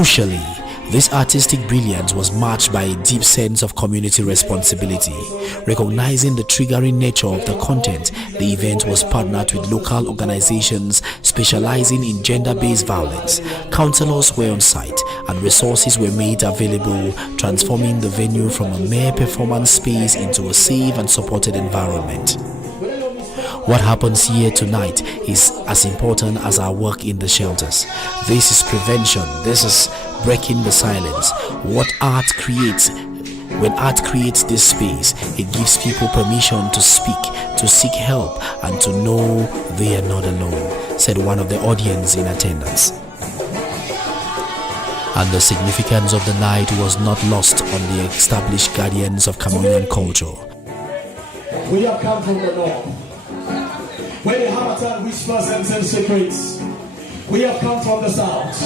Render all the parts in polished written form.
Crucially, this artistic brilliance was matched by a deep sense of community responsibility. Recognizing the triggering nature of the content, the event was partnered with local organizations specializing in gender-based violence. Counselors were on site and resources were made available, transforming the venue from a mere performance space into a safe and supported environment. What happens here tonight is as important as our work in the shelters. This is prevention. This is breaking the silence. What art creates, when art creates this space, it gives people permission to speak, to seek help, and to know they are not alone, said one of the audience in attendance. And the significance of the night was not lost on the established guardians of Cameroonian culture. We have come from the north, where the Hamatan whispers themselves secrets. We have come from the south,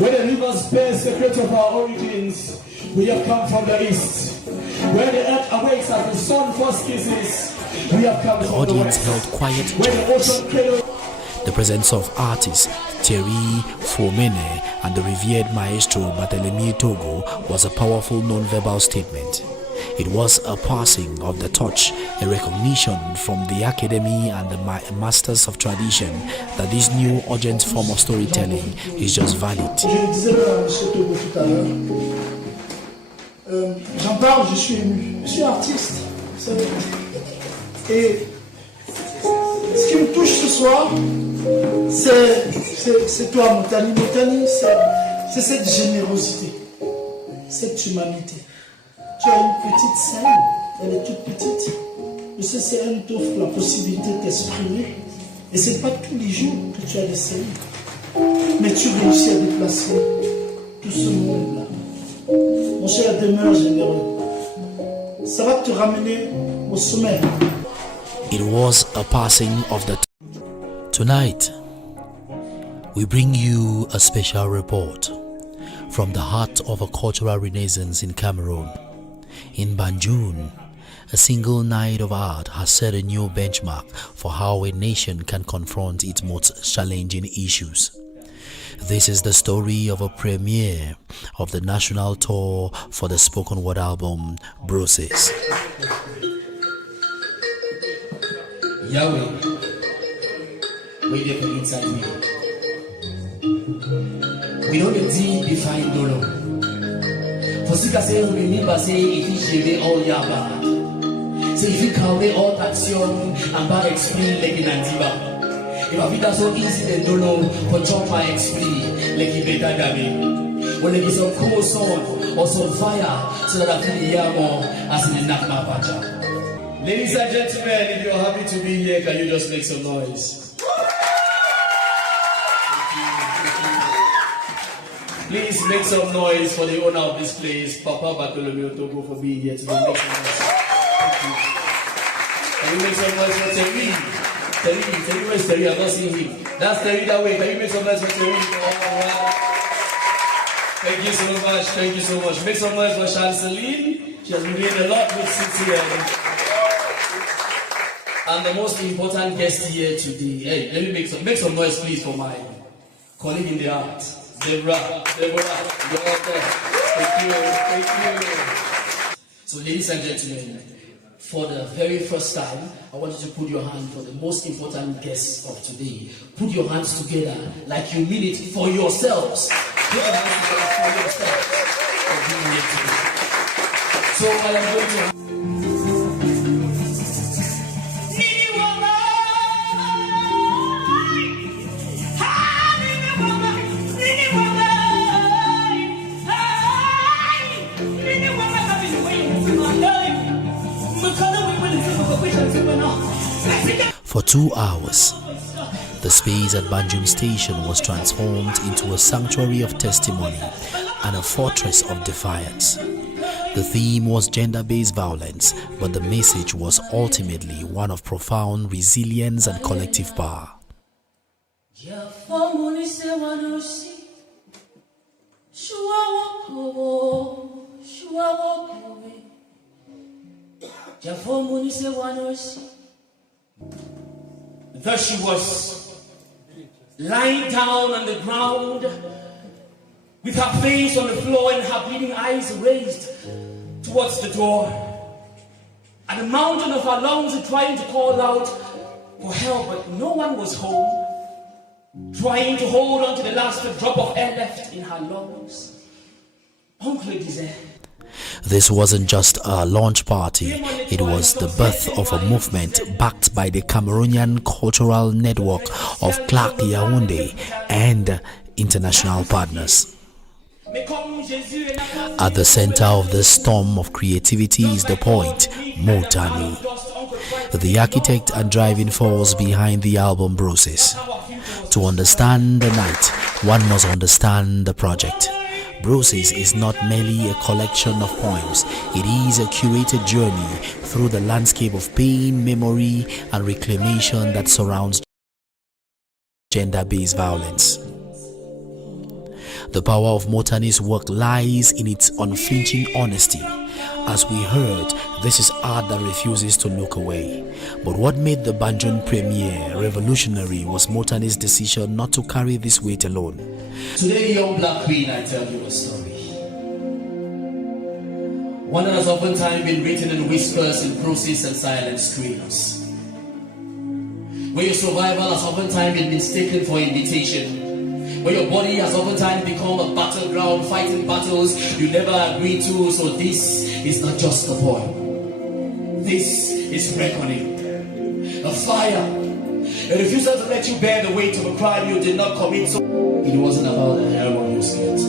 where the rivers bear secrets of our origins. We have come from the east, where the earth awakes as the sun first kisses. We have come the from audience the west, held quiet where the ocean cradles. The presence of artists Thierry Fomene and the revered maestro Barthélemy Togo was a powerful non-verbal statement. It was a passing of the torch, a recognition from the academy and the masters of tradition that this new urgent form of storytelling is just valid. J'en parle, je suis ému. Je suis artiste. Et ce qui me touche ce soir, c'est toi, Mottanni. Mottanni, c'est cette générosité, cette humanité. Tu as une petite scène, elle est toute petite. Mais cette scène t'offre la possibilité de t'exprimer. Et ce n'est pas tous les jours que tu as des scènes. Mais tu réussis à déplacer tout ce monde-là. Mon cher, demeure généreux. Ça va te ramener au sommet. It was a passing of the Tonight, we bring you a special report from the heart of a cultural renaissance in Cameroon. In Bandjoun, a single night of art has set a new benchmark for how a nation can confront its most challenging issues. This is the story of a premiere of the national tour for the spoken word album Bruises. Yahweh, wait there for inside me. We know the deep define dollar. For Sika say we remember say if he shave all yaba. Say if he carry all action and bad explain like in Antiba. If I feel that so easy then don't know for chop my explain like he better than me. When there is some cool song or some fire so that I feel the yamo as in the knock my patcha. Ladies and gentlemen, if you're happy to be here, can you just make some noise? Please make some noise for the owner of this place, Papa Barthélemy Togo, for being here today. Make some noise. Thank you. Can you make some noise for Terry? Terry, where's Terry? I've not seen him. That's Terry that way. Can you make some noise for Terry? Right. Thank you so much. Thank you so much. Make some noise for Chanceline. She has been doing a lot with City. And the most important guest here today. Hey, let me make some noise, please, for my colleague in the art. Deborah, you're out there. Thank you. So, ladies and gentlemen, for the very first time, I want you to put your hand for the most important guest of today. Put your hands together like you mean it for yourselves. Put your hands together for yourselves for being here today. So, while I'm going to For 2 hours, the space at Bandjoun Station was transformed into a sanctuary of testimony and a fortress of defiance. The theme was gender-based violence, but the message was ultimately one of profound resilience and collective power. Thus she was lying down on the ground with her face on the floor and her bleeding eyes raised towards the door. At the mountain of her lungs, trying to call out for help, but no one was home. Trying to hold on to the last drop of air left in her lungs. Uncle disait, this wasn't just a launch party, it was the birth of a movement backed by the Cameroonian Cultural Network of Clark Yaoundé and international partners. At the center of this storm of creativity is the poet, Mottanni, the architect and driving force behind the album Bruises. To understand the night, one must understand the project. Bruises is not merely a collection of poems, it is a curated journey through the landscape of pain, memory, and reclamation that surrounds gender-based violence. The power of Mottanni's work lies in its unflinching honesty. As we heard, this is art that refuses to look away. But what made the Bandjoun premiere revolutionary was Mottanni's decision not to carry this weight alone. Today, young black queen, I tell you a story. One that has oftentimes been written in whispers and process and silent screams. Where your survival has oftentimes been mistaken for invitation. Where your body has oftentimes become a battleground, fighting battles you never agreed to. So this is not just a poem. This is reckoning. A fire. A refusal to let you bear the weight of a crime you did not commit. So it wasn't about the hair on your skirt.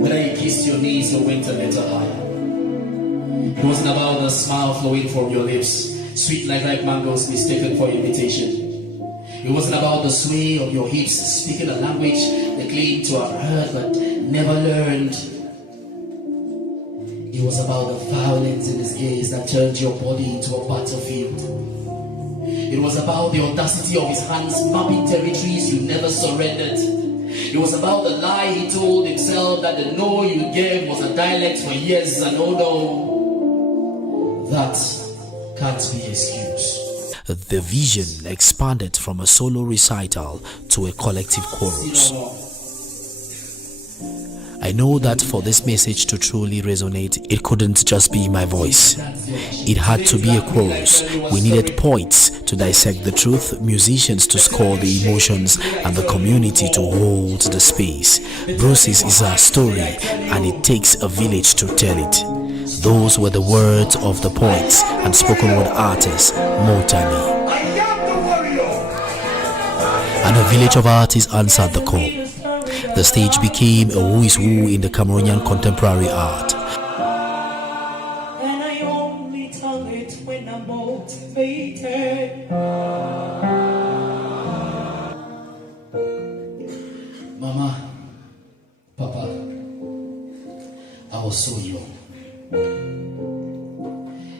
Whether you kissed your knees or went a little higher. It wasn't about the smile flowing from your lips, sweet like ripe mangoes mistaken for invitation. It wasn't about the sway of your hips, speaking a language they claimed to have heard but never learned. It was about the violence in his gaze that turned your body into a battlefield. It was about the audacity of his hands mapping territories you never surrendered. It was about the lie he told himself that the no you gave was a dialect for years and oh no, that can't be excused. The vision expanded from a solo recital to a collective chorus. I know that for this message to truly resonate, it couldn't just be my voice. It had to be a chorus. We needed poets to dissect the truth, musicians to score the emotions, and the community to hold the space. Bruises is our story, and it takes a village to tell it. Those were the words of the poets and spoken word artist, Mottanni. And a village of artists answered the call. The stage became a who is who in the Cameroonian contemporary art. And I only tell it when I'm motivated. Mama, Papa, I was so young.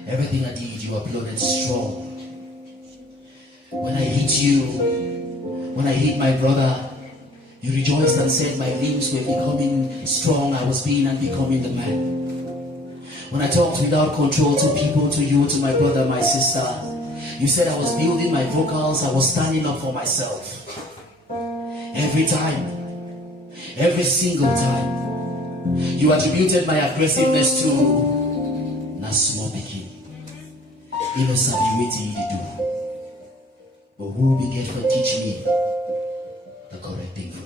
Everything I did, you uploaded strong. When I hit you, when I hit my brother, you rejoiced and said my limbs were becoming strong. I was being and becoming the man. When I talked without control to people, to you, to my brother, my sister, you said I was building my vocals, I was standing up for myself. Every time, every single time, you attributed my aggressiveness to na small pikin. You know, sabi wetin you do. But who began to teach me the correct thing to do?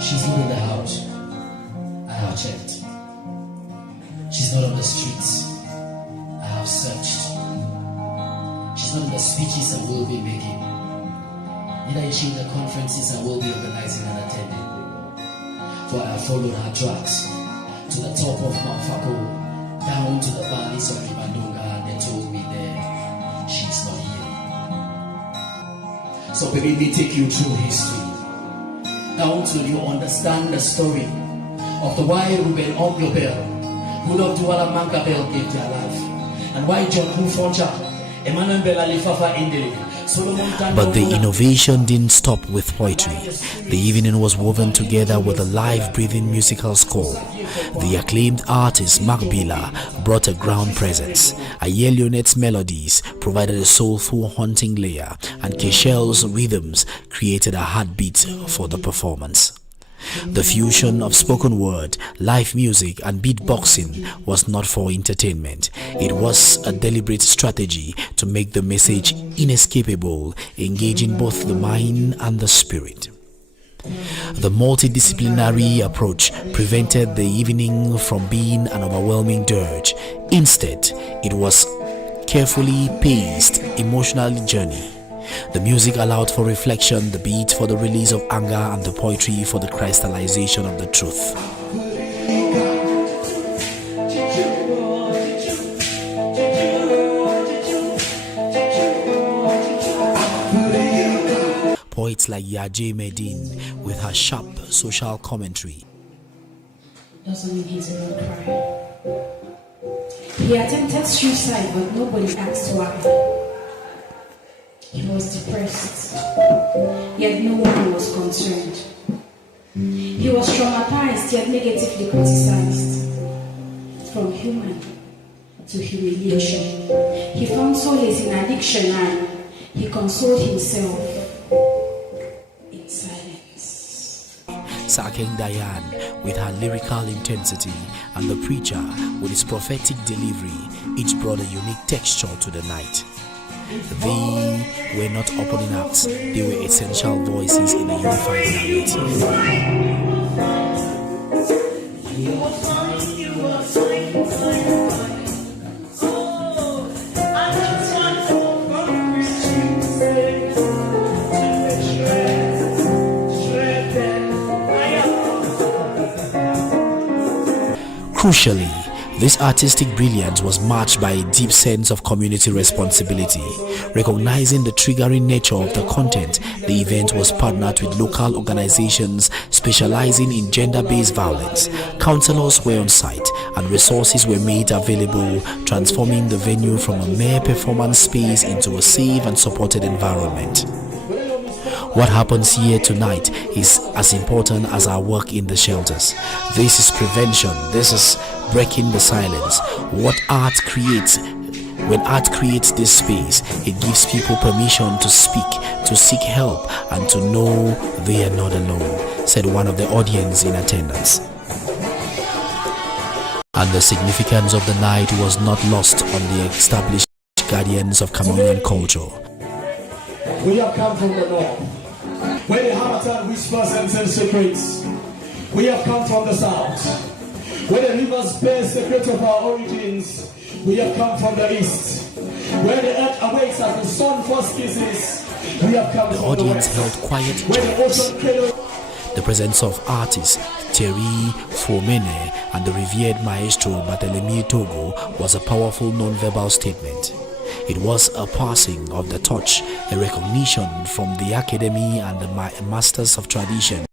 She's not in the house. I have checked. She's not on the streets. I have searched. She's not in the speeches I will be making. Neither is she in the conferences I will be organizing and attending. For I have followed her tracks to the top of Mount Fako, down to the valleys of Ibandonga, and they told me there, she's not here. So baby, me take you through history. Down till you understand the story of the why Ruben Ogyobel, who loved Duala Mankabel gave their life, and why John Kufoncha, Emmanuel Bella Lifafa Indele, But the innovation didn't stop with poetry. The evening was woven together with a live breathing musical score. The acclaimed artist Bila brought a ground presence. Ayeah Leonette's melodies provided a soulful haunting layer, and Keshiel's rhythms created a heartbeat for the performance. The fusion of spoken word, live music and beatboxing was not for entertainment. It was a deliberate strategy to make the message inescapable, engaging both the mind and the spirit. The multidisciplinary approach prevented the evening from being an overwhelming dirge. Instead, it was carefully paced, emotional journey. The music allowed for reflection, the beat for the release of anger, and the poetry for the crystallization of the truth. Poets like Yahje Medine with her sharp social commentary. Doesn't mean he's not crying. He attempted suicide, but nobody asked why. He was depressed, yet no one was concerned. He was traumatized, yet negatively criticized. From human to humiliation, he found solace in addiction and he consoled himself in silence. Tsakeng Diane with her lyrical intensity and the preacher with his prophetic delivery each brought a unique texture to the night. They were not opening acts, they were essential voices in a unified narrative. Crucially, this artistic brilliance was matched by a deep sense of community responsibility. Recognizing the triggering nature of the content, the event was partnered with local organizations specializing in gender-based violence. Counselors were on site and resources were made available, transforming the venue from a mere performance space into a safe and supported environment. What happens here tonight is as important as our work in the shelters. This is prevention. This is breaking the silence. What art creates, when art creates this space, it gives people permission to speak, to seek help, and to know they are not alone, said one of the audience in attendance. And the significance of the night was not lost on the established guardians of Cameroonian culture. We have come from the north, where the Hamatan whispers and tells secrets. We have come from the south, where the rivers bear secrets of our origins. We have come from the east, where the earth awakes as the sun first kisses. We have come the from audience the west, held quiet where the chants. ocean cradles. The presence of artists Thierry Fomene and the revered maestro Barthélemy Togo was a powerful non-verbal statement. It was a passing of the torch, a recognition from the academy and the masters of tradition.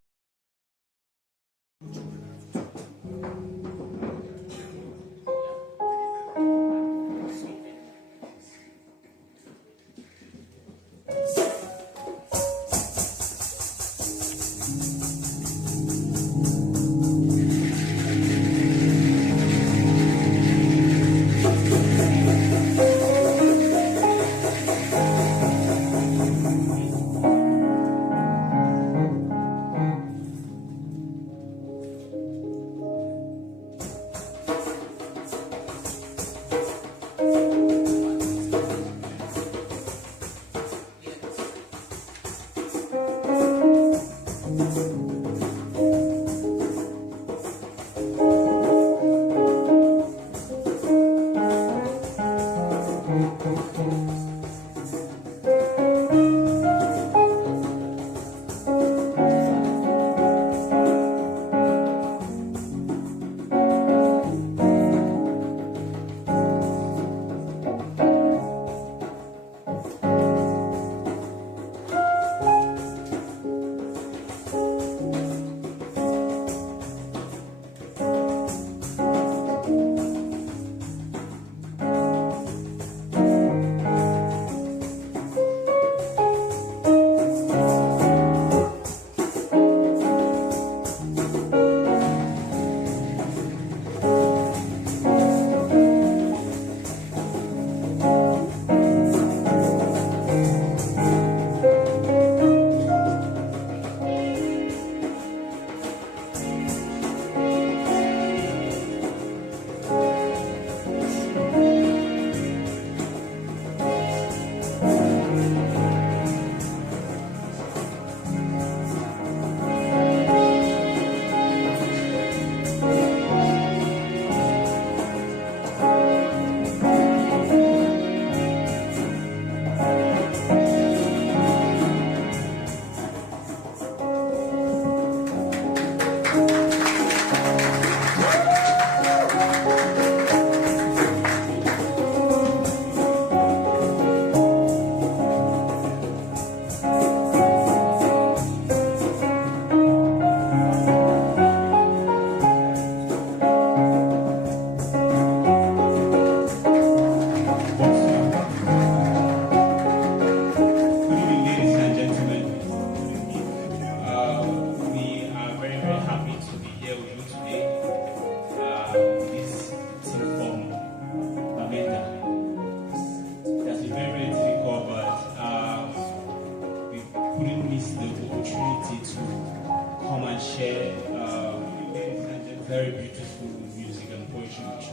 very beautiful music and poetry with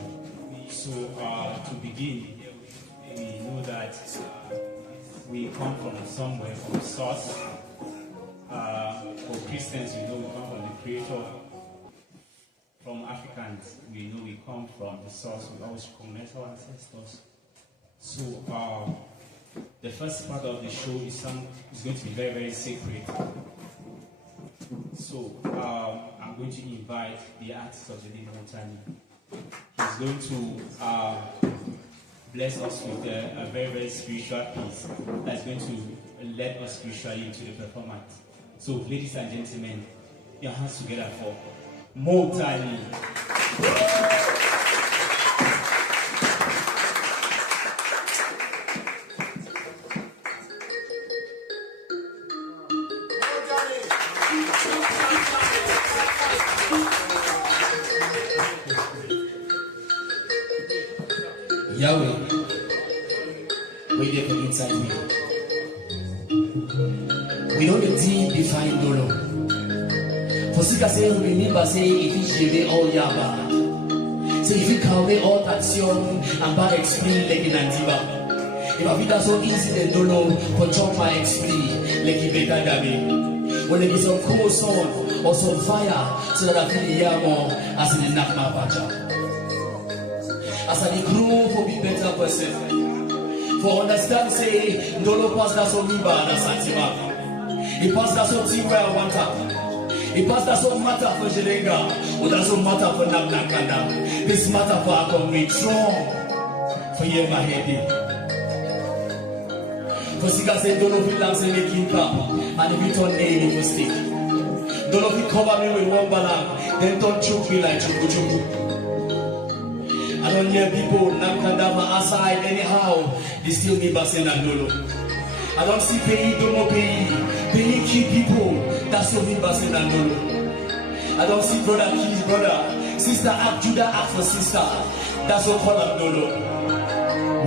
you. So to begin, we know that we come from somewhere, from source. For Christians, we know we come from the Creator. From Africans, we know we come from the source. We always recognize our ancestors. So the first part of the show is going to be very, very sacred. So I'm going to invite the artist of the name Mottanni. He's going to bless us with a very, very spiritual piece that's going to lead us spiritually into the performance. So, ladies and gentlemen, your hands together for Mottanni. Yahweh, wait there from inside me. We know the deep define Dolo. For Sika say, we remember say, if he shave all Yaba. Say, if he carry all action and bad explain like in Antiba. If I feel that so easy, then Dolo, for chop my explain like he better than me. When there is some cool sun or some fire, so that I feel the Yamo as in the Nakma Pacha. As I grow for be better person. For understand say Dolo pass that so me bad as Antiba. He pass that so team where I want her. He pass that so matter for Jelenga. Or that so matter for Nakanda. This matter for our comrade strong. For you my head. For Sika say Dolo feel like say making cap. And if you turn name you stick. Dolo feel cover me with one balang. Then don't choke me like chuku. I don't hear people Nakandama aside anyhow. They still need Basen and Dolo. I don't see pay, Domo pay. Pay key people. That's still need Basen and Dolo. I don't see brother kill brother. Sister act Judah act for sister. That's what call up Dolo.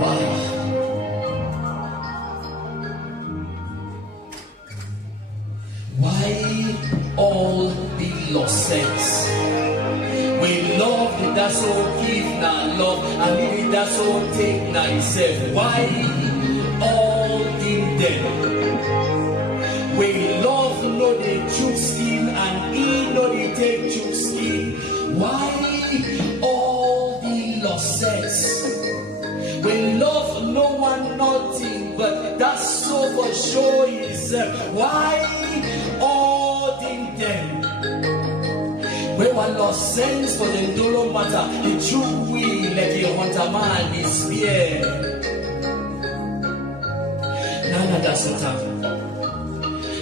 Why? Why all the lost sense? We love the that's so give now love and maybe that's so take now itself. Why all in them? We love no they choose skin and he no they take choose skin. Why all the losses? We love no one nothing but that's so for sure is why all in them? We want lost sense for the Dolo matter. The true will like your hunter man is spear. Nana that's the time.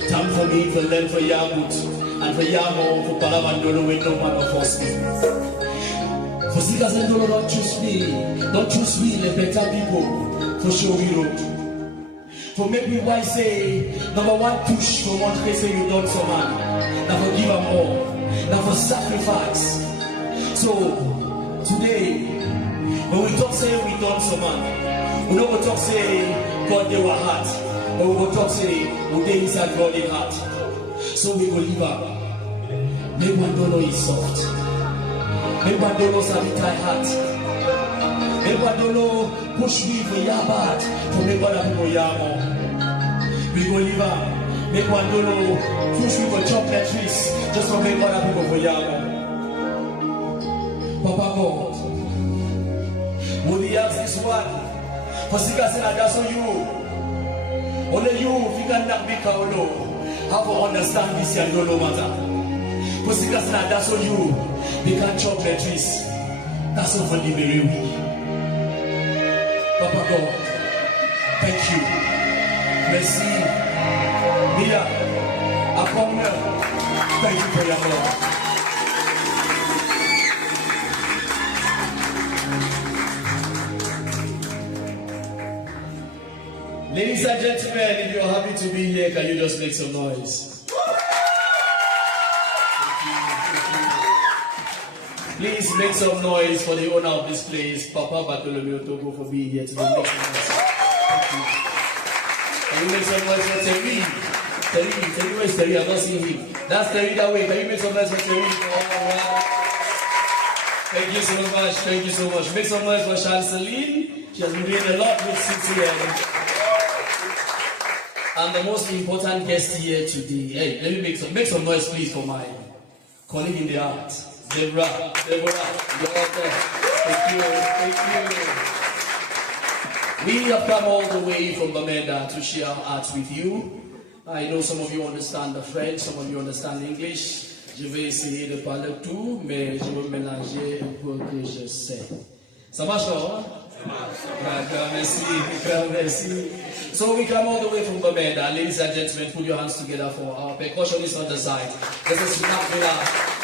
Time for me for them for Yamut and for Yamo for Palawan Dolo with no man of force me. For Sikas and Dolo don't choose me. Don't choose me the better people for sure we road. For make me why say number one push for one they say you don't so man. Now forgive them all. Now for sacrifice. So today, when we talk say we done so man, we don't go talk say God they were heart, but we go talk say we they inside God in heart. So we will leave up. Make one don't know is soft. Make one don't know something tight heart. Make one don't know push me for your heart, for make one people yamo. We go leave up. Make one don't know push me for chocolate trees. Just for make other people for Yahje. Papa God, would he ask this one? For Sika said, that's on you. Only you, if you can not make our law, how to understand this and no matter. For Sika said, that's on you. We can chocolate trees. That's all for the very weak. Papa God, thank you. Merci. Bila, Ayeah. Thank you for your love. Ladies and gentlemen, if you're happy to be here, can you just make some noise? Please make some noise for the owner of this place, Papa Bartholomew Togo, for being here today. Make some noise. Thank you. Can you make some noise for Terry? Terry, where's Terry? I've not seen him. That's Terry that way. Can you make some noise for Terry? All right. Thank you so much. Thank you so much. Make some noise for Chanceline. She has been doing a lot with CTN. And the most important guest here today. Hey, let me make some noise, please, for my colleague in the art, Deborah. You're out there. Thank you. We have come all the way from Bamenda to share our art with you. I know some of you understand the French, some of you understand English. Je vais essayer de parler tout, mais je vais mélanger un peu que je sais. Ça marche, non? Merci. So we come all the way from Bamenda. Ladies and gentlemen, put your hands together for our percussionist on the side. This is Bila,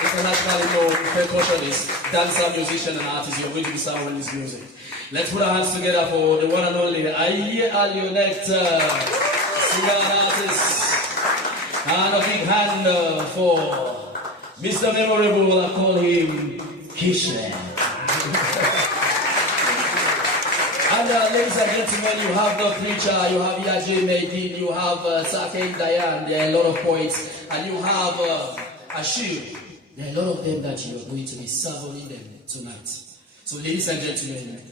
internationally known percussionist, dancer, musician, and artist. You're going to be sounding his music. Let's put our hands together for the one and only Ayeah Leonette, singer and artist. And a big hand for Mr. Memorable, I call him Keshiel. And ladies and gentlemen, you have the preacher, you have Yahje, Medine, you have Tsakeng, Diane, there are a lot of poets, and you have Keshiel. There are a lot of them that you are going to be savoring them tonight. So ladies and gentlemen,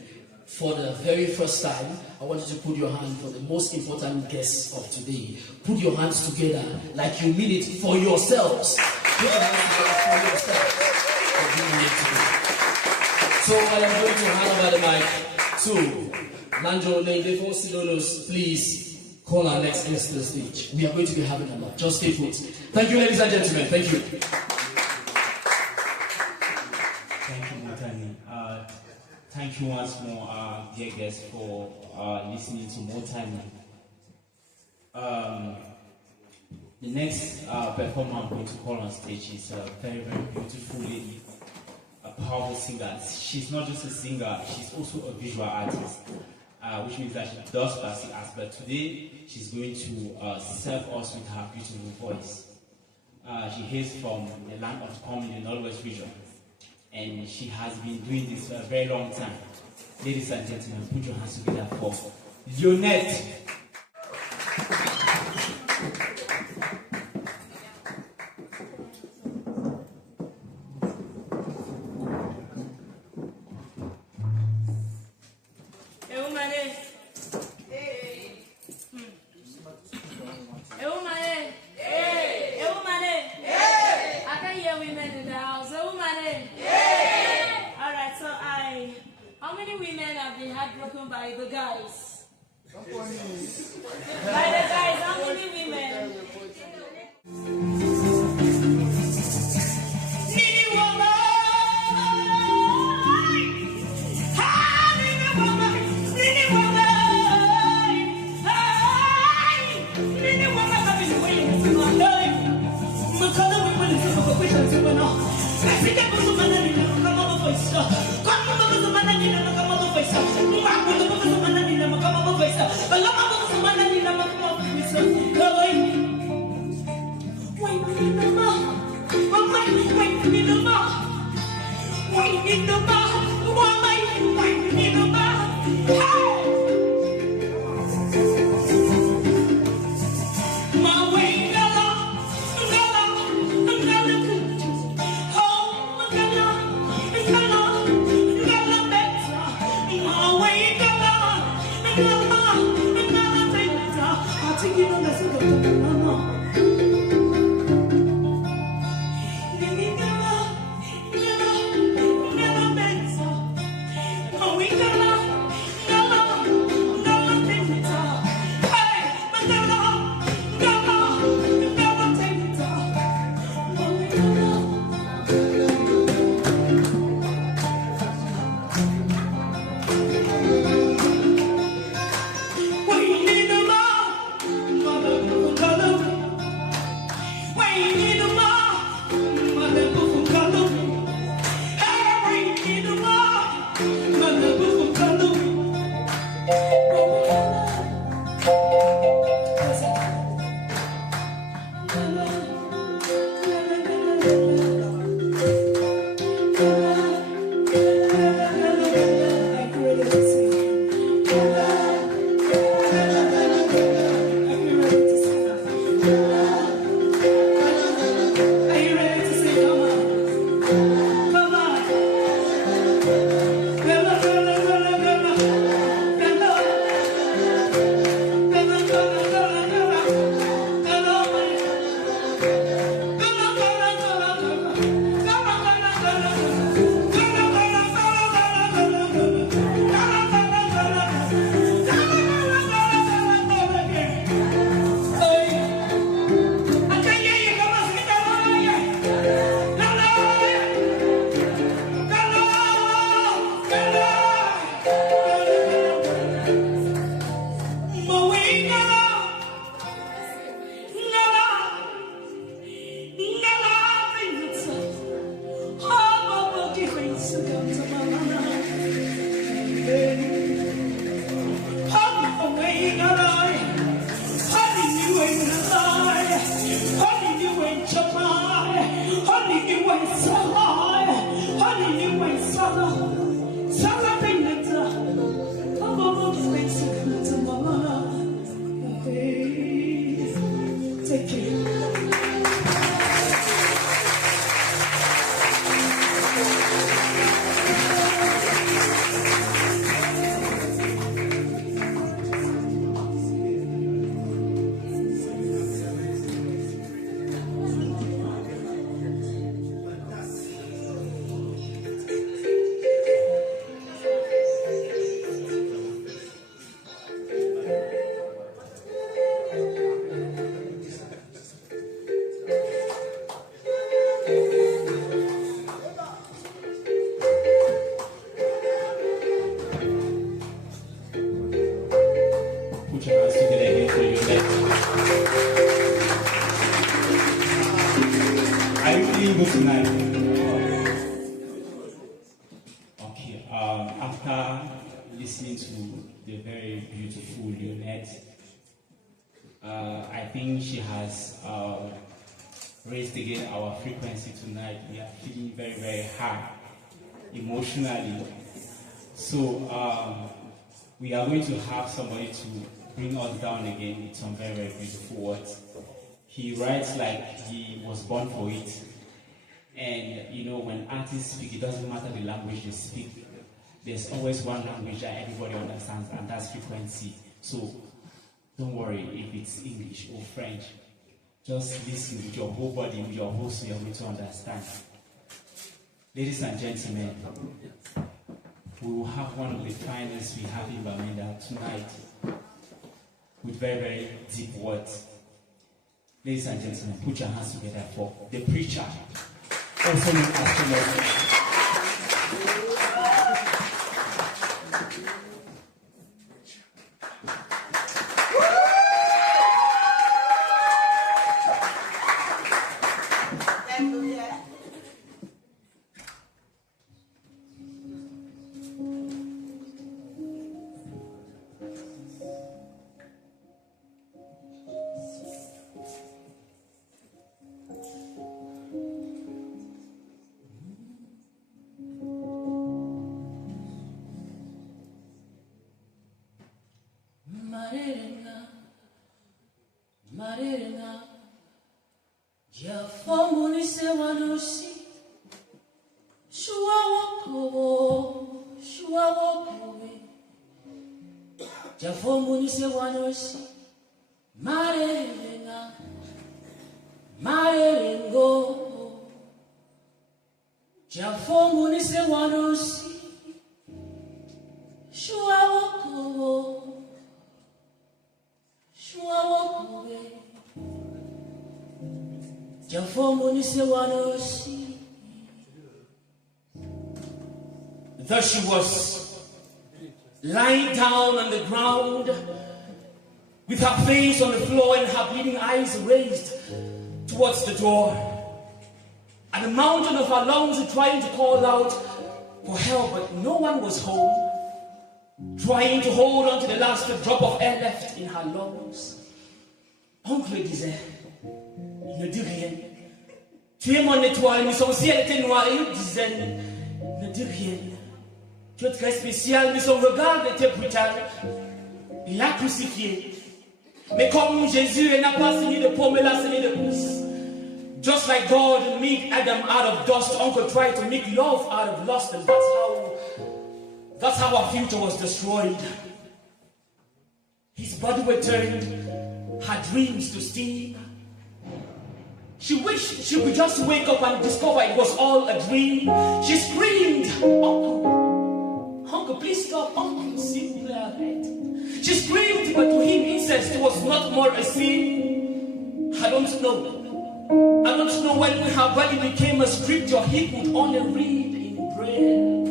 for the very first time, I want you to put your hand for the most important guest of today. Put your hands together like you mean it for yourselves. Put your hands together for yourselves for being here today. So I am going to hand over the mic to Bandjoun. Please call our next guest to the stage. We are going to be having a lot. Just stay put. Thank you, ladies and gentlemen. Thank you. Thank you, Mottanni. Thank you once more, dear guests, for listening to Mottanni. The next performer I'm going to call on stage is a very, very beautiful lady, a powerful singer. She's not just a singer, she's also a visual artist, which means that she does classic arts. But today, she's going to serve us with her beautiful voice. She hails from the land of Tsakeng in the Northwest region. And she has been doing this for a very long time. Ladies and gentlemen, put your hands together for Leonette. How many women have been heartbroken by the guys? By the guys, how many women? after listening to the very beautiful Leonette, I think she has raised again our frequency tonight. We are feeling very, very high emotionally. So we are going to have somebody to bring us down again with some very, very beautiful words. He writes like he was born for it. And you know, when artists speak, it doesn't matter the language they speak. There's always one language that everybody understands, and that's frequency. So don't worry if it's English or French. Just listen with your whole body, with your whole soul, you're going to understand. Ladies and gentlemen, we will have one of the finest we have in Bamenda tonight with very, very deep words. Ladies and gentlemen, put your hands together for the preacher, also known as Curator. Thus she was lying down on the ground with her face on the floor and her bleeding eyes raised towards the door. At the mountain of her lungs trying to call out for help, but no one was home. Trying to hold on to the last drop of air left in her lungs. Oncle disait, ne dis rien. Tu es mon étoile, mais son ciel était noir et il disait, ne dis rien. Tu es très spécial, mais son regard était brutal. Il l'a crucifié. Mais comme Jésus n'a pas saigné de pomme, il a saigné de pouce. Just like God made Adam out of dust, Uncle tried to make love out of lust, and that's how our future was destroyed. His body were turned, her dreams to steam. She wished she could just wake up and discover it was all a dream. She screamed, Uncle, please stop, Uncle, s'il vous plaît, arrête. She screamed, but to him incest was not more a sin. I don't know when her body became a scripture he could only read in Braille.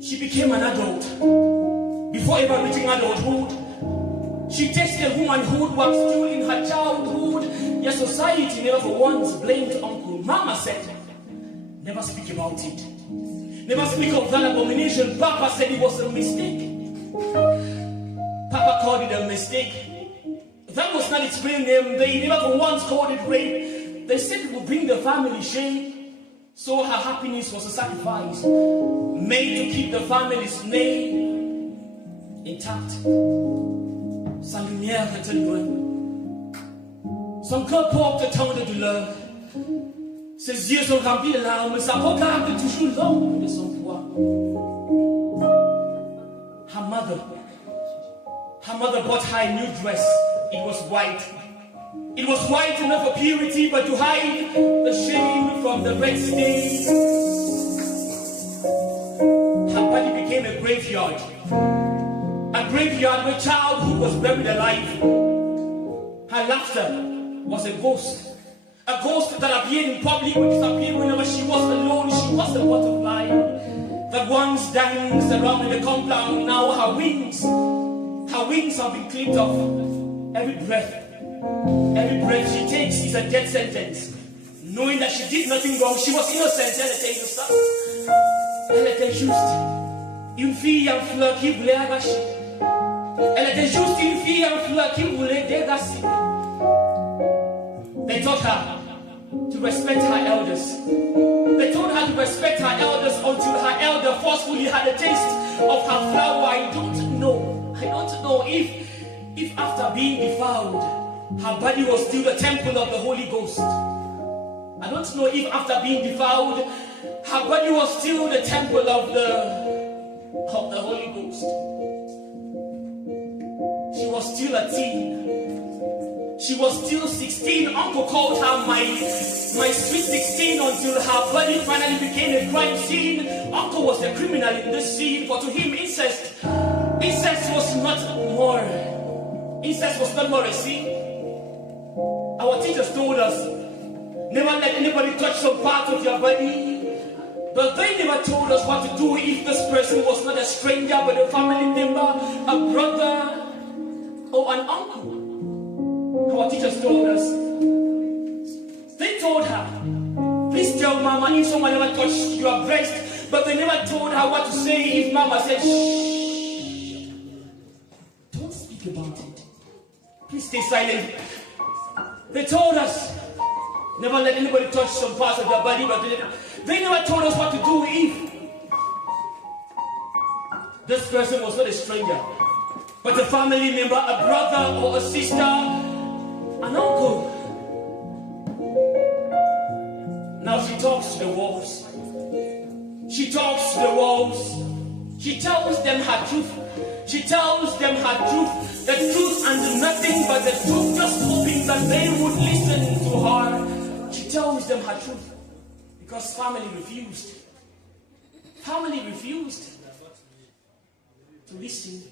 She became an adult. Before ever reaching adulthood, she tasted womanhood while still in her childhood. Yet society never for once blamed Uncle. Mama said, never speak about it. Never speak of that abomination. Papa said it was a mistake. Papa called it a mistake. That was not its real name. They never for once called it rape. They said it would bring the family shame. So her happiness was a sacrifice made to keep the family's name intact. Sa lumière était loin. Son cœur porte tant de douleur. Ses yeux sont remplis de larmes. Sa regarde toujours l'ombre de son poids. Her mother bought her a new dress. It was white. It was white enough for purity, but to hide the shame from the red stain. Her body became a graveyard. A graveyard where childhood was buried alive. Her laughter was a ghost. A ghost that appeared in public would disappear whenever she was alone. She was a butterfly that once danced around in the compound. Now her wings have been clipped off. Every breath she takes is a death sentence. Knowing that she did nothing wrong, she was innocent. Elle était juste. une fille en fleur qui voulait arracher. Elle était juste une fille en fleur qui voulait dégager. They taught her to respect her elders. They told her to respect her elders until her elder forcefully had a taste of her flower. I don't know if after being defiled, her body was still the temple of the Holy Ghost. I don't know if after being defiled, her body was still the temple of the Holy Ghost. She was still a teen. She was still 16. Uncle called her my sweet 16 until her body finally became a crime scene. Uncle was a criminal in this scene, for to him incest was not more a sin. Our teachers told us, never let anybody touch some part of your body. But they never told us what to do if this person was not a stranger but a family member, a brother, or an uncle. Our teachers told us. They told her, please tell mama if someone ever touched your breast, but they never told her what to say if mama said, shh. Don't speak about it. Please stay silent. They told us, never let anybody touch some parts of your body, but they never told us what to do if this person was not a stranger, but a family member, a brother or a sister, an uncle. Now she talks to the walls. She talks to the walls. She tells them her truth. She tells them her truth. The truth and nothing but the truth, just hoping that they would listen to her. She tells them her truth because family refused. Family refused to listen.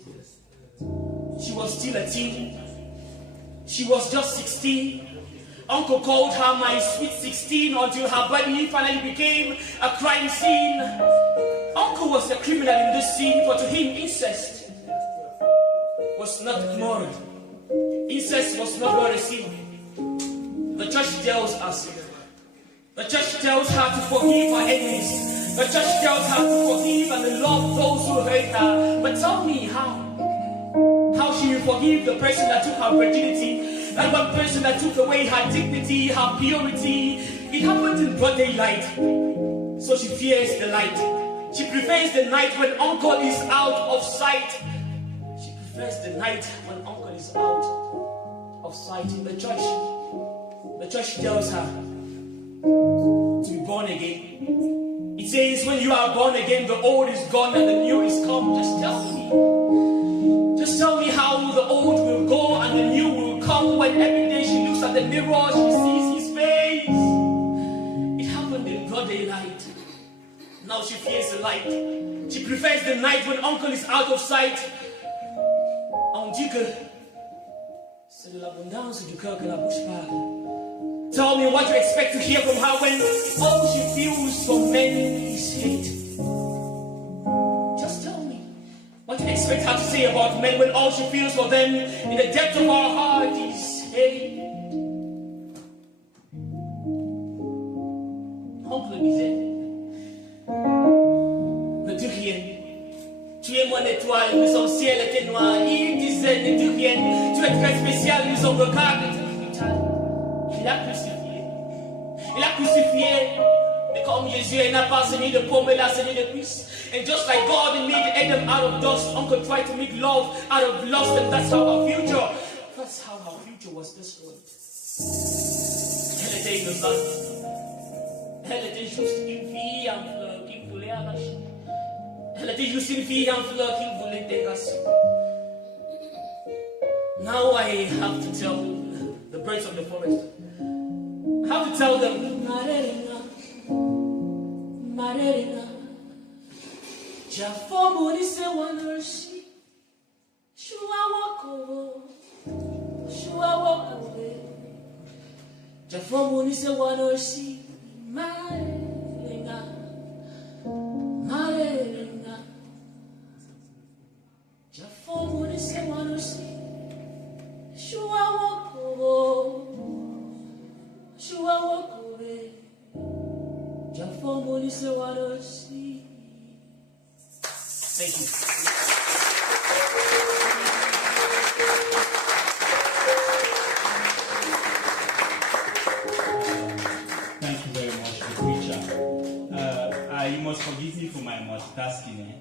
She was still a teen. She was just 16. Uncle called her my sweet 16 until her body finally became a crime scene. Uncle was a criminal in this scene, for to him incest was not moral. Incest was not what a sin. The church tells us. The church tells her to forgive her enemies. The church tells her to forgive and love those who hurt her. But tell me how she will forgive the person that took her virginity, that one person that took away her dignity, her purity. It happened in broad daylight. So she fears the light. She prefers the night when uncle is out of sight. She prefers the night when uncle is out of sight. In the church tells her to be born again. It says when you are born again, the old is gone and the new is come. Just tell me. Just tell me how the old will go and the new will come when every day she looks at the mirror, she sees his face. It happened in broad daylight. Now she fears the light. She prefers the night when uncle is out of sight. On dit que c'est de l'abondance du cœur que la bouche parle. Tell me what you expect to hear from her when all she feels for men is hate. Just tell me what you expect her to say about men when all she feels for them in the depth of her heart is hate. Oncle disait, ne dis rien. Tu es mon étoile, mais son ciel était noir. Il disait, ne dis rien. Tu es très spécial, mais son regard était vital. Il a crucifié. Il a crucifié. Mais comme Jésus n'a pas saigné de paume, il a saigné de cuisse. And just like God made Adam out of dust, Uncle tried to make love out of lust, and that's how our future was destroyed. Elle était innocente. Elle était juste une fille en fleur qui voulait arracher. Elle était juste une fille en fleur qui voulait dégager. Now I have to tell the birds of the forest. I have to tell them, Marerina, Marerina, Jafomuni se wanershi, Shua wako, Shua wako, Jafomuni se wanershi, Marerina, Marerina, Jafomuni se wanershi, Shua wako. Shua wakore, Jafomoni se waroshi. Thank you. Thank you very much, the preacher. You must forgive me for my multitasking.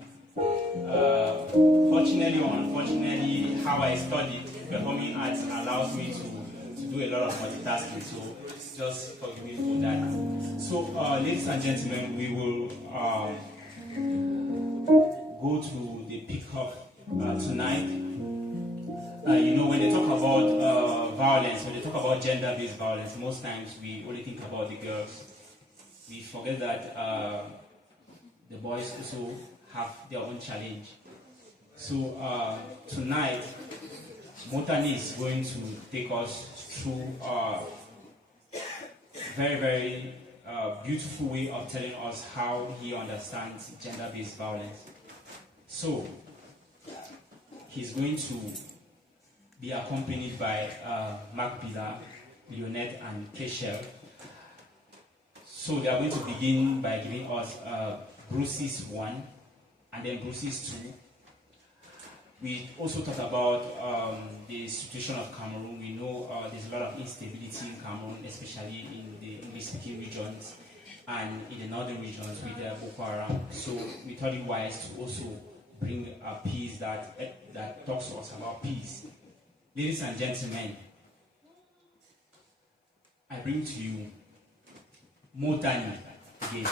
Fortunately or unfortunately, how I studied performing arts allows me to do a lot of multitasking, so just forgive me for that. So, ladies and gentlemen, we will go to the pickup tonight. When they talk about violence, when they talk about gender-based violence, most times we only think about the girls. We forget that the boys also have their own challenge. So tonight, Mottanni is going to take us through a very, very beautiful way of telling us how he understands gender-based violence. So, he's going to be accompanied by Bila, Leonette, and Keshiel. So they are going to begin by giving us Bruises 1 and then Bruises 2. We also talked about the situation of Cameroon. We know there's a lot of instability in Cameroon, especially in the English-speaking regions and in the northern regions with Boko Haram. So we thought it wise to also bring a piece that talks to us about peace. Ladies and gentlemen, I bring to you Mottanni again.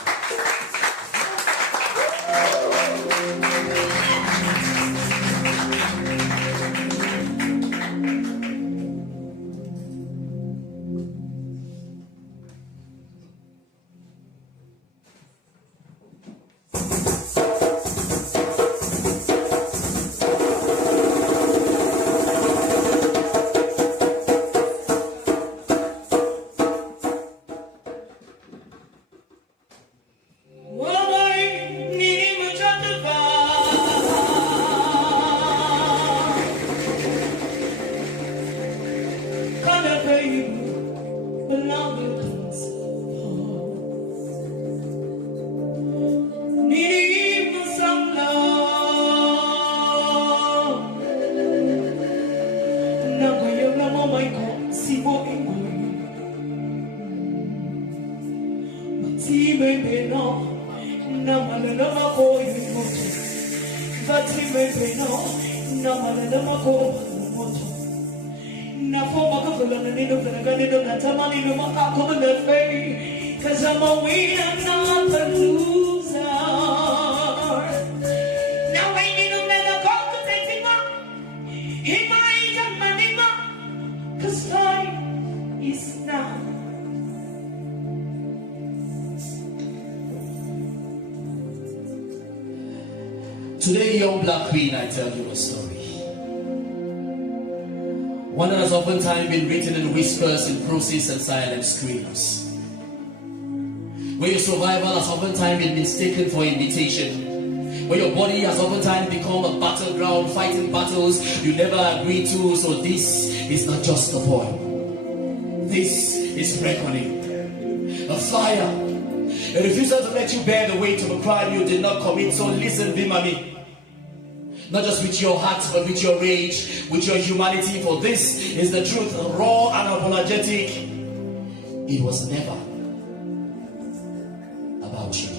Cause I'm a winner, not a loser. Now I need to let go to take him up. He might have money up. Cause time is now. Today, young black queen, I tell you a story. One that has oftentimes been written in whispers, in process and silent screams. Where your survival has oftentimes been mistaken for invitation. Where your body has oftentimes become a battleground, fighting battles you never agreed to. So this is not just a poem. This is reckoning. A fire. A refusal to let you bear the weight of a crime you did not commit. So listen, Bimami. Not just with your heart, but with your rage, with your humanity. For this is the truth, raw and apologetic. It was never about you.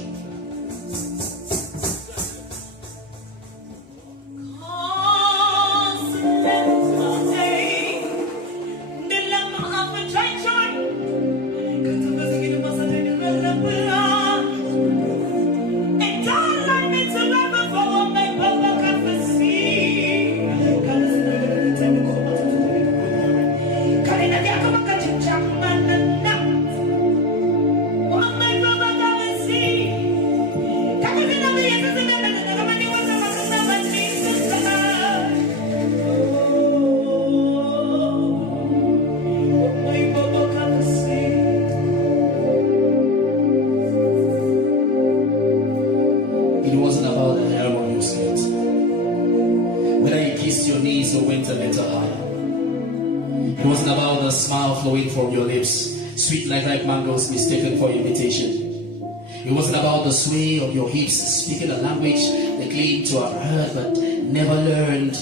Flowing from your lips, sweet like ripe mangoes mistaken for invitation. It wasn't about the sway of your hips, speaking a language they claim to have heard but never learned.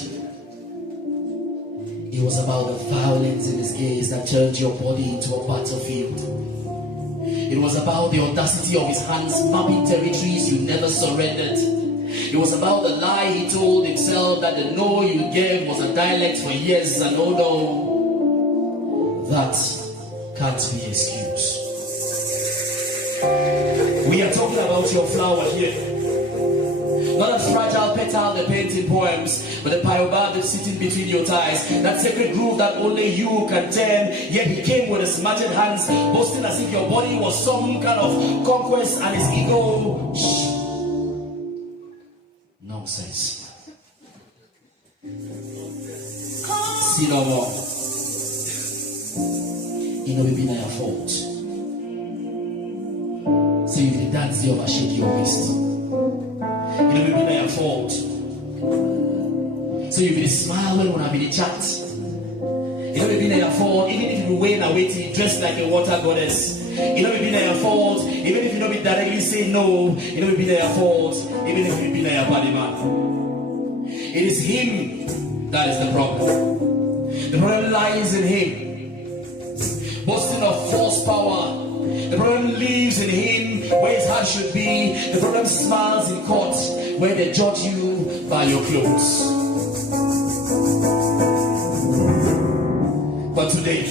It was about the violence in his gaze that turned your body into a battlefield. It was about the audacity of his hands mapping territories you never surrendered. It was about the lie he told himself that the no you gave was a dialect for yes and oh no. That can't be excused. We are talking about your flower here. Not a fragile petal they paint in poems, but the baobab that's sitting between your thighs. That sacred groove that only you can turn. Yet he came with his matted hands, boasting as if your body was some kind of conquest and his ego. Shh. Nonsense. See no more. It no be your fault. So you can dance over shake your waist. It no be your fault. So you be smile when I be the chat. It no be your fault. Even if you wait and wait, dressed like a water goddess. It no be your fault. Even if you don't be directly say no, it no be your fault. Even if you be your body man. It is him that is the problem. The problem lies in him. Boasting of false power. The problem lives in him where his heart should be. The problem smiles in court where they judge you by your clothes. But today,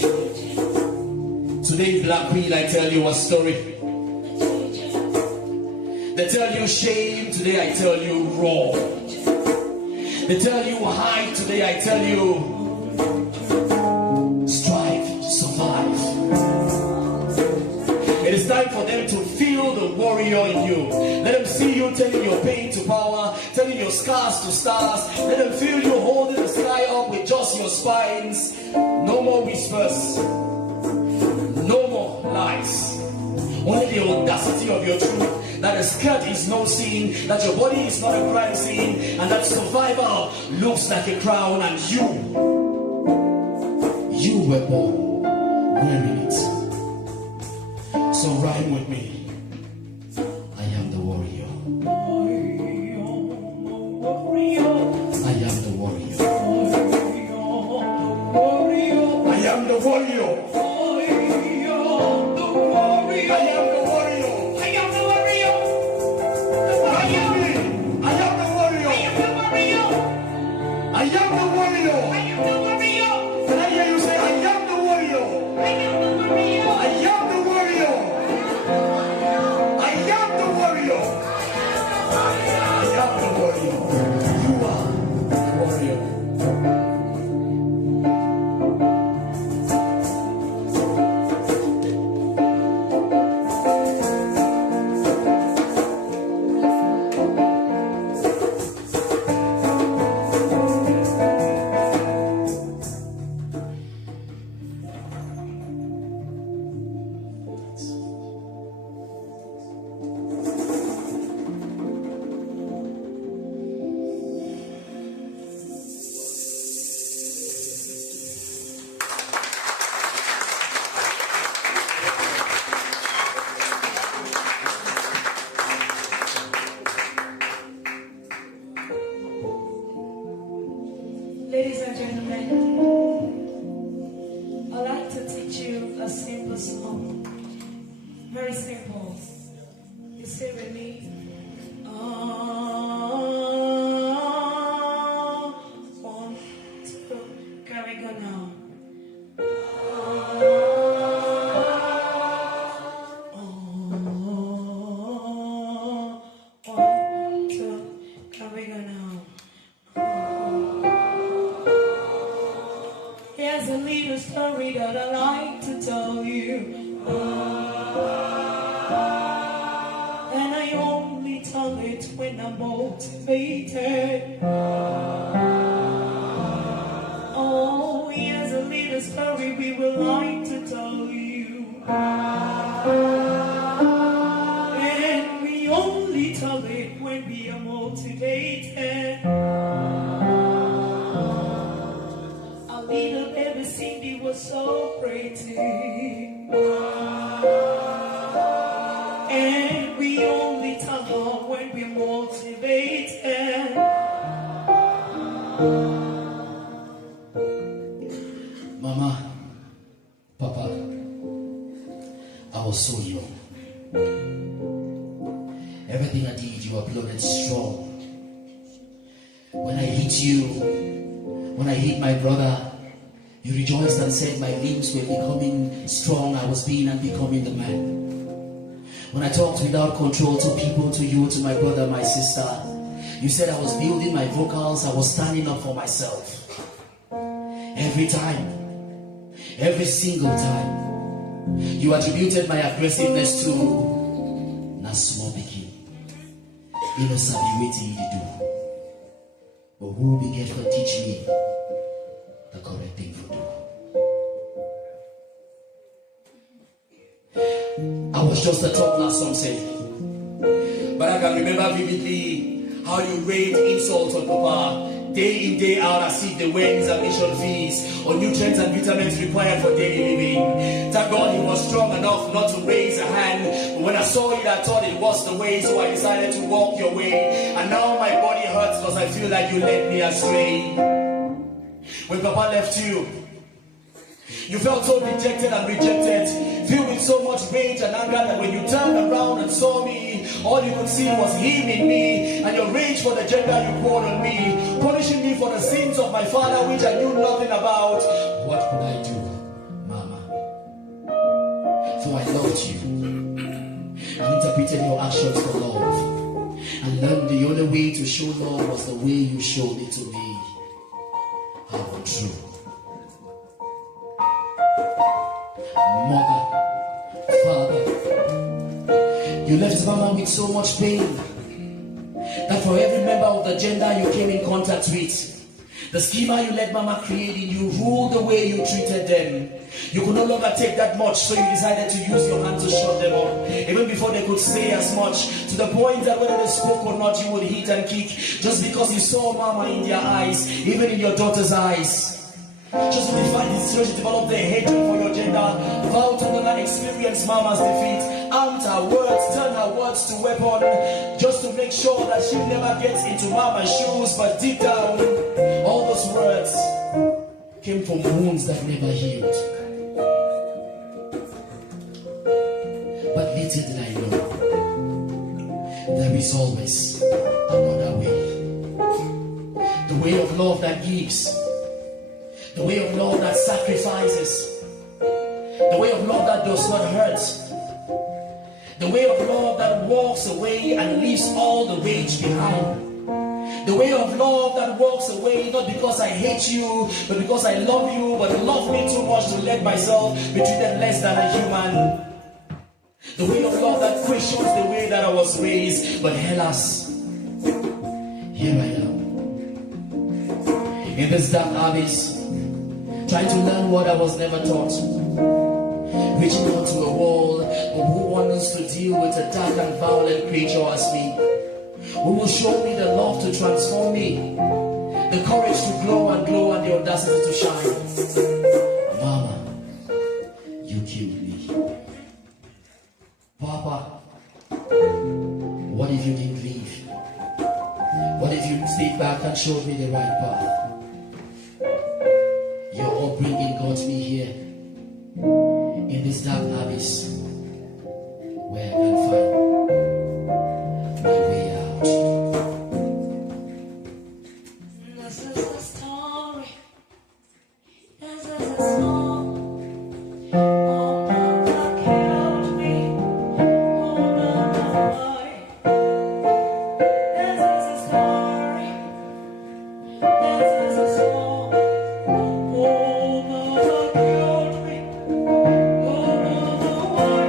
Black Queen, I tell you a story. They tell you shame, today I tell you raw. They tell you hide, today I tell you strive, survive. It is time for them to feel the warrior in you. Let them see you turning your pain to power, turning your scars to stars. Let them feel you holding the sky up with just your spines. No more whispers. No more lies. Only the audacity of your truth. That the skirt is no sin, that your body is not a crime scene, and that survival looks like a crown, and you were born wearing it. So rhyme with me. I am the warrior. I am the warrior. I am the warrior. Ladies and gentlemen, I'd like to teach you a simple song. Very simple. You say with me. One, two, can we go now? One, two, can we go now? Here's a little story that I like to tell you. And I only tell it when I'm motivated. Oh, here's a little story we would like to tell you. And we only tell it when we are motivated. Little baby Cindy was so pretty, and we heart when we're motivated. Mama, Papa, I was so young. Everything I did, you uploaded strong. When I hit you, when I hit my brother, you rejoiced and said my limbs were becoming strong. I was being and becoming the man. When I talked without control to people, to you, to my brother, my sister, you said I was building my vocals, I was standing up for myself. Every time, every single time, you attributed my aggressiveness to na small pikin. You know, sabi wetin you do. But who began to teach me the correct thing to do? I was just a toddler, some say. But I can remember vividly how you rained insults on Papa day in, day out, as if they were examination fees or nutrients and vitamins required for daily living. Thank God he was strong enough not to raise a hand. But when I saw it, I thought it was the way, so I decided to walk your way. And now my body hurts because I feel like you led me astray. When Papa left you, you felt so dejected and rejected, filled with so much rage and anger that when you turned around and saw me, all you could see was him in me, and your rage for the gender you poured on me, punishing me for the sins of my father which I knew nothing about. What could I do, Mama? For I loved you and interpreted your actions for love, and learned the only way to show love was the way you showed it to me. How true. Mother, Father, you left Mama with so much pain that for every member of the gender you came in contact with, the schema you let Mama create in you ruled the way you treated them. You could no longer take that much, so you decided to use your hand to shut them up, even before they could say as much, to the point that whether they spoke or not, you would hit and kick, just because you saw Mama in their eyes, even in your daughter's eyes. Just to define this situation, develop their hatred for your gender, vow to never experience Mama's defeat, armed her words, turn her words to weapon, just to make sure that she never gets into Mama's shoes. But deep down, all those words came from wounds that never healed. But little did I know, there is always another way. The way of love that gives, the way of love that sacrifices, the way of love that does not hurt, the way of love that walks away and leaves all the rage behind, the way of love that walks away not because I hate you, but because I love you, but love me too much to let myself be treated less than a human. The way of love that questions the way that I was raised, but alas, here I am in this dark abyss, trying to learn what I was never taught, reaching out to a wall, but who wants to deal with a dark and violent creature as me? Who will show me the love to transform me, the courage to glow, and the audacity to shine? Mama, you killed me. Papa, what if you didn't leave? What if you stayed back and showed me the right path? Your upbringing got me here, in this dark abyss, where I can find my way out. This is a story. This is a song. Oh, Mama killed me. Oh, Mama, why? This is a story. This is a song. Oh, Mama killed me. Oh, Mama, why?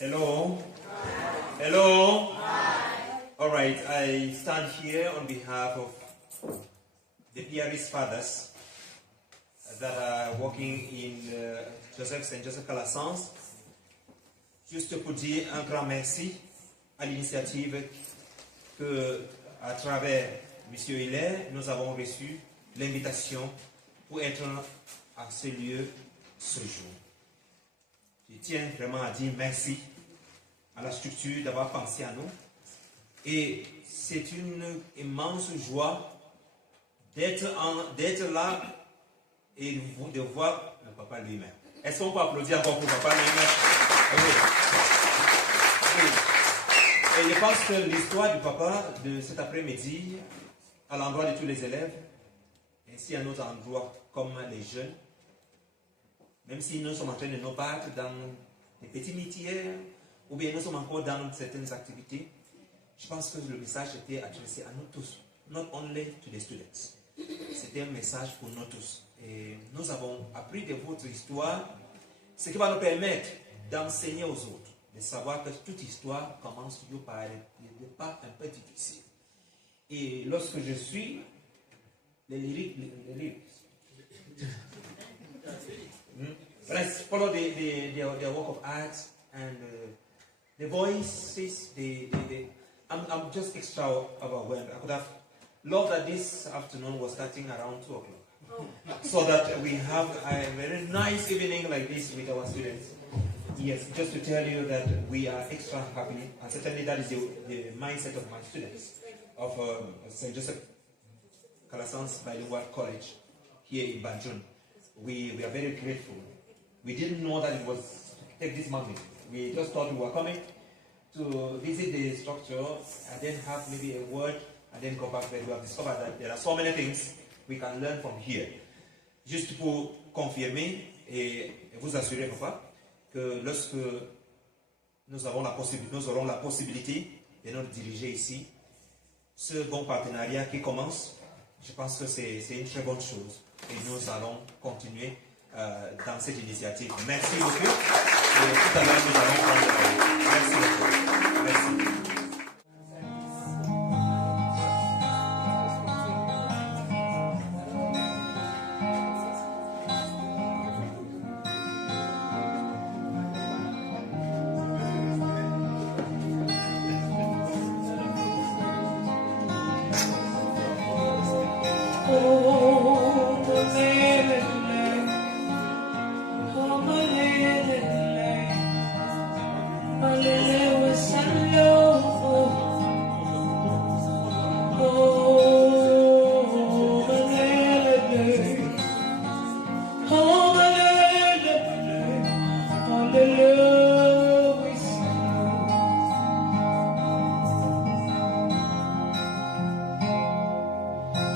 Hello. Hello. All right, I stand here on behalf of the PRS fathers that are working in Saint Joseph Calassans, juste pour dire un grand merci à l'initiative que, à travers M. Hilaire, nous avons reçu l'invitation pour être à ce lieu ce jour. Je tiens vraiment à dire merci à la structure d'avoir pensé à nous. Et c'est une immense joie d'être là et de voir le papa lui-même. Est-ce qu'on peut applaudir encore pour le papa lui-même? Oui. Et je pense que l'histoire du papa de cet après-midi, à l'endroit de tous les élèves, ainsi à notre endroit comme les jeunes, même si nous sommes en train de nous battre dans des petits métiers, ou bien nous sommes encore dans certaines activités, je pense que le message était adressé à nous tous, not only to the students. C'était un message pour nous tous. Et nous avons appris de votre histoire, ce qui va nous permettre d'enseigner aux autres, de savoir que toute histoire commence toujours par des pas un peu difficiles. Et lorsque je suis, les lyriques. Let's follow the work of art and the voices, I'm just extra overwhelmed. I could have loved that this afternoon was starting around 2 o'clock. So that we have a very nice evening like this with our students. Yes, just to tell you that we are extra happy, and certainly that is the mindset of my students of St. Joseph Calassans Bilingual College here in Bandjoun. We are very grateful. We didn't know that it was take this magnitude. We just thought we were coming to visit the structure and then have maybe a word and then go back, but we have discovered that there are so many things we can learn from here. Juste pour confirmer et vous assurer, papa, que lorsque nous aurons la possibilité de nous diriger ici, ce bon partenariat qui commence, je pense que c'est une très bonne chose et nous allons continuer dans cette initiative. Merci beaucoup. Et tout à l'heure, nous allons prendre. Merci beaucoup. Merci.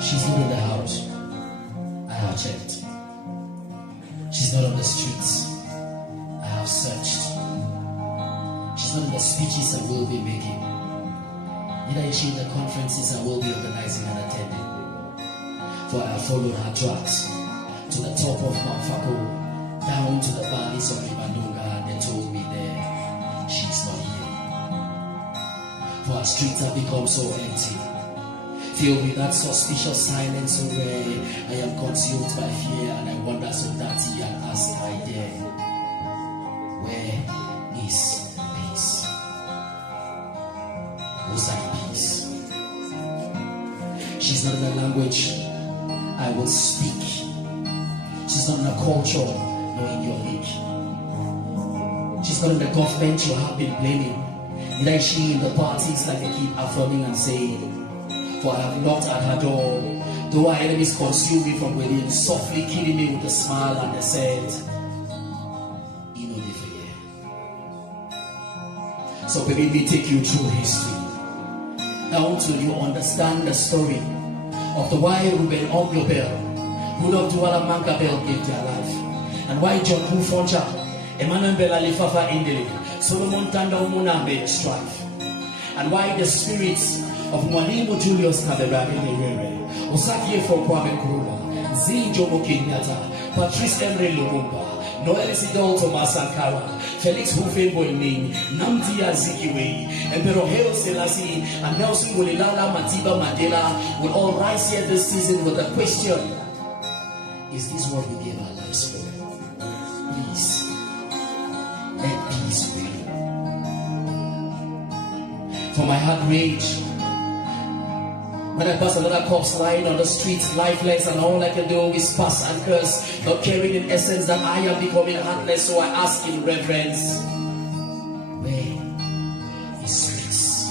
She's not in the house. I have checked. She's not on the streets. I have searched. She's not in the speeches I will be making. Neither is she in the conferences I will be organizing and attending. For I have followed her tracks to the top of Mount Fako, down to the valleys of Ibandunga, and they told me there, she's not here. For our streets have become so empty, filled with that suspicious silence so rare. I am consumed by fear and I wonder so dirty and ask I dare, where is peace? Was I peace? She's not in the language I will speak. She's not in the culture nor in your league. She's not in the government you have been blaming. Neither is she in the parties like they keep affirming and saying. For I have knocked at her door, though our enemies consume me from within, softly killing me with a smile, and they said, "You know the fear." So baby, me take you through history, down till you understand the story of the why Ruben Oglobel, Rudolph Duala Mankabel gave their life, and why John Bufonja, Emmanuel Bella Lifafa Indele, Solomon Tanda Munambe strife, and why the spirits of Mwalimu Julius Kaberabe Nyerere, Osakie for Kwame Nkrumah, Z. Jomo Kenyatta, Patrice Emery Lumumba, Noel Isidol Thomas Sankara, Felix Hufenboiming, Namdi Azikiwe, Emperor Haile Selassie, and Nelson Wolilala Madiba Mandela will all rise here this season with a question. Is this what we gave our lives for? Please, let peace reign. For my heart rage, when I pass another corpse lying on the street, lifeless, and all I can do is pass and curse, not caring in essence that I am becoming heartless, so I ask in reverence, where is peace?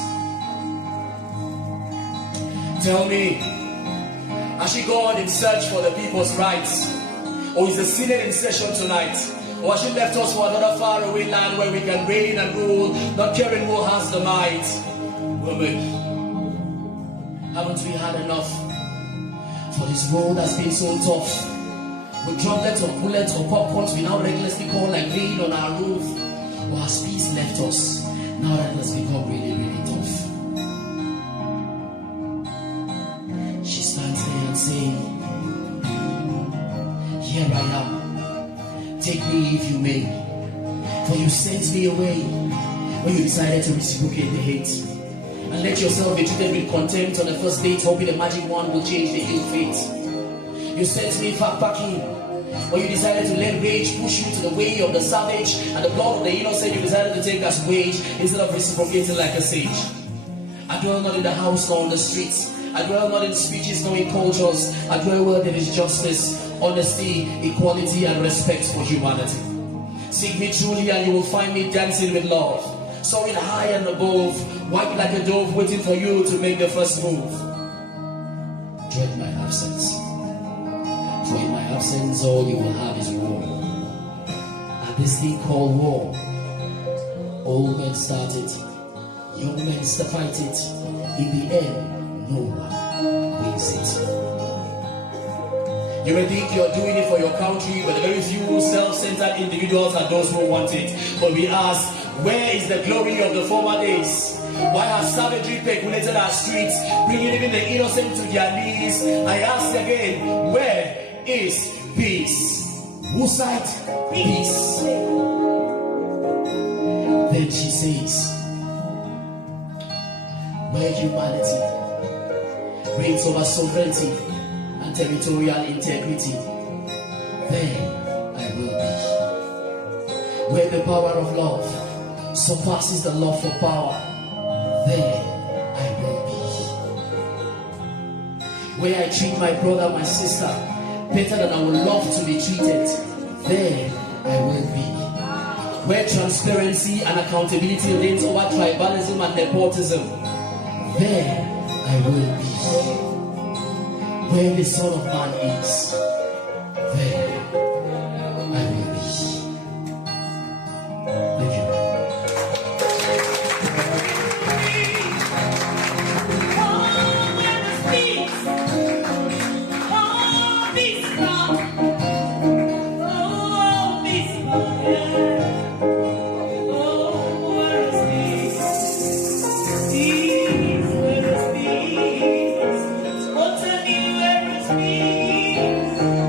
Tell me, has she gone in search for the people's rights? Or is the Senate in session tonight? Or has she left us for another faraway land where we can reign and rule, not caring who has the might? Woman, haven't we had enough? For this road has been so tough. With droplets of bullets or popcorns we now recklessly call like rain on our roof. Or has peace left us now that it has become really, really tough? She stands there and saying, here I am, take me if you may. For you sent me away when you decided to reciprocate the hate. And let yourself be treated with contempt on the first date, hoping the magic wand will change the ill fate. You sent me backpacking when you decided to let rage push you to the way of the savage, and the blood of the innocent you decided to take as wage instead of reciprocating like a sage. I dwell not in the house nor on the streets. I dwell not in speeches nor in cultures. I dwell where there is justice, honesty, equality, and respect for humanity. Seek me truly and you will find me dancing with love, soaring high and above, white like a dove, waiting for you to make the first move. Dread my absence, for in my absence all you will have is war. And this thing called war, old men start it, young men fight it. In the end, no one wins it. You may think you're doing it for your country, but the very few self-centered individuals are those who want it. But we ask, where is the glory of the former days? Why has savagery peculated our streets, bringing even the innocent to their knees? I ask again, where is peace? Whose side? Peace. Then she says, where humanity reigns over sovereignty and territorial integrity, there I will be. Where the power of love surpasses the love for power, there I will be. Where I treat my brother, my sister better than I would love to be treated, there I will be. Where transparency and accountability reigns over tribalism and nepotism, there I will be. Where the Son of Man is, there I will be. Thank you. Mottanni, where is peace?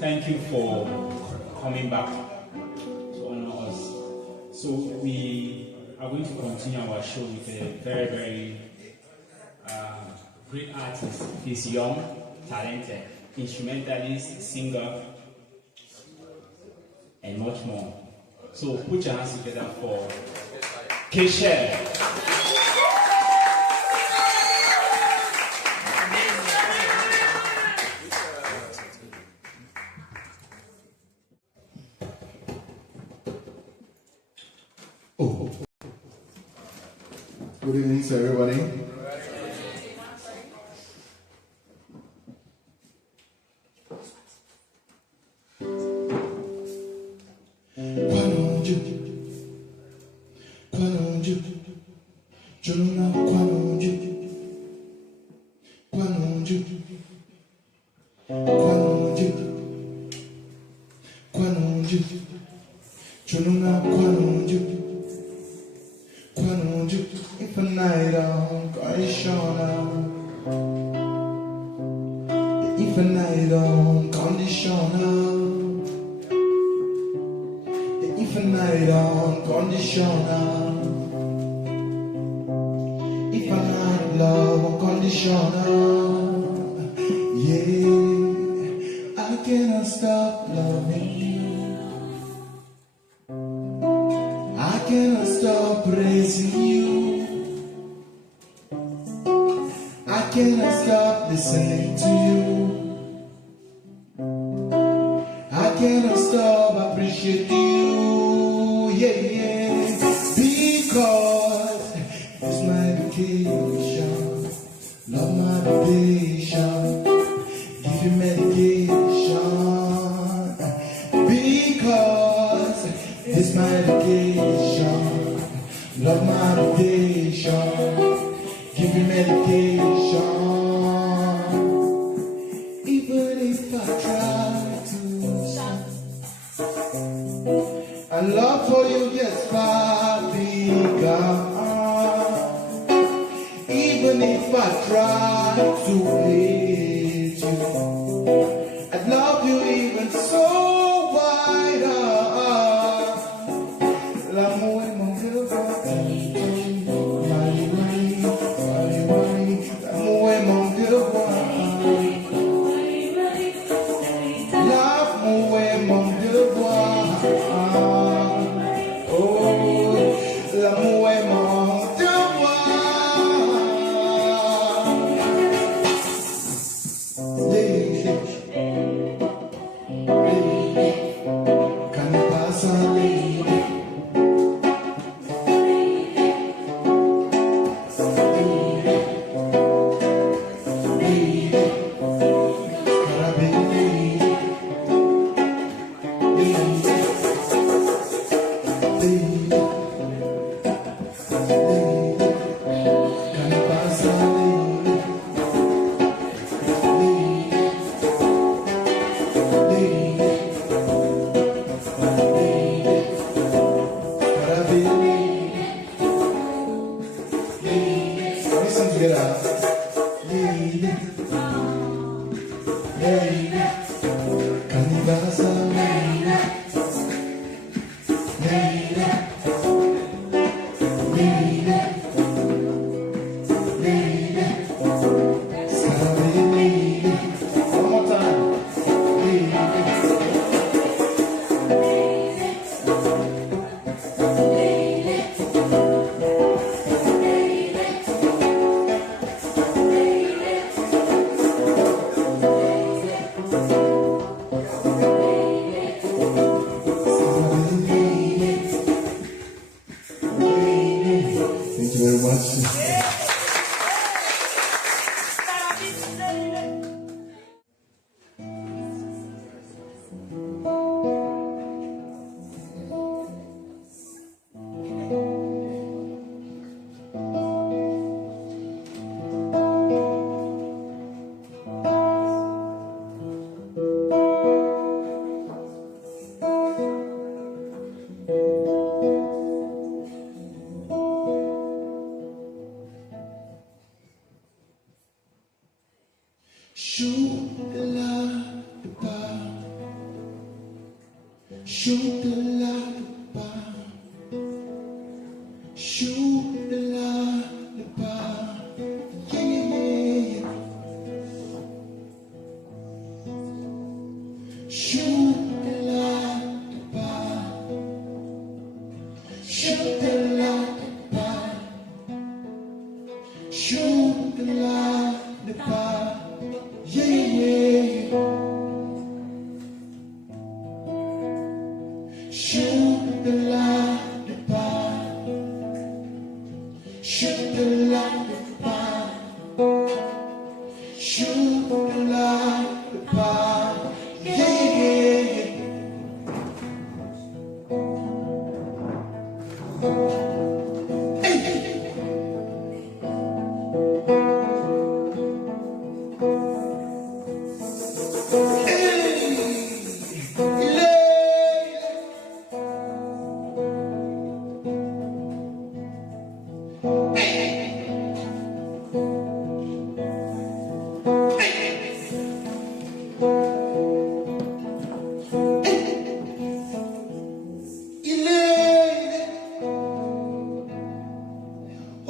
Thank you for coming back to honor us. So we are going to continue our show with a very great artist. He's young, talented, instrumentalist, singer, and much more. So put your hands together for Keshiel. Good evening to everybody. If a night on conditional, if a night on conditional, if a night on conditional, if a night love unconditional, yeah, I cannot stop loving you, I cannot stop praising you. I cannot stop listening to you. I cannot stop appreciating you. Yeah. Because it's my vacation. Love my vacation. Give you medication. Because it's my vacation. Love my vacation. Give you medication. Even if I try to stop, our love for you gets far bigger. Even if I try to hate you, I'd love you even so wider. L'amour est mon cœur. shoot the lullaby, shoot the lullaby, yeah. Shoot the lullaby, shoot the lullaby, shoot the lullaby, yeah. Shoot the lullaby, shoot the lullaby, shoot the lullaby, yeah.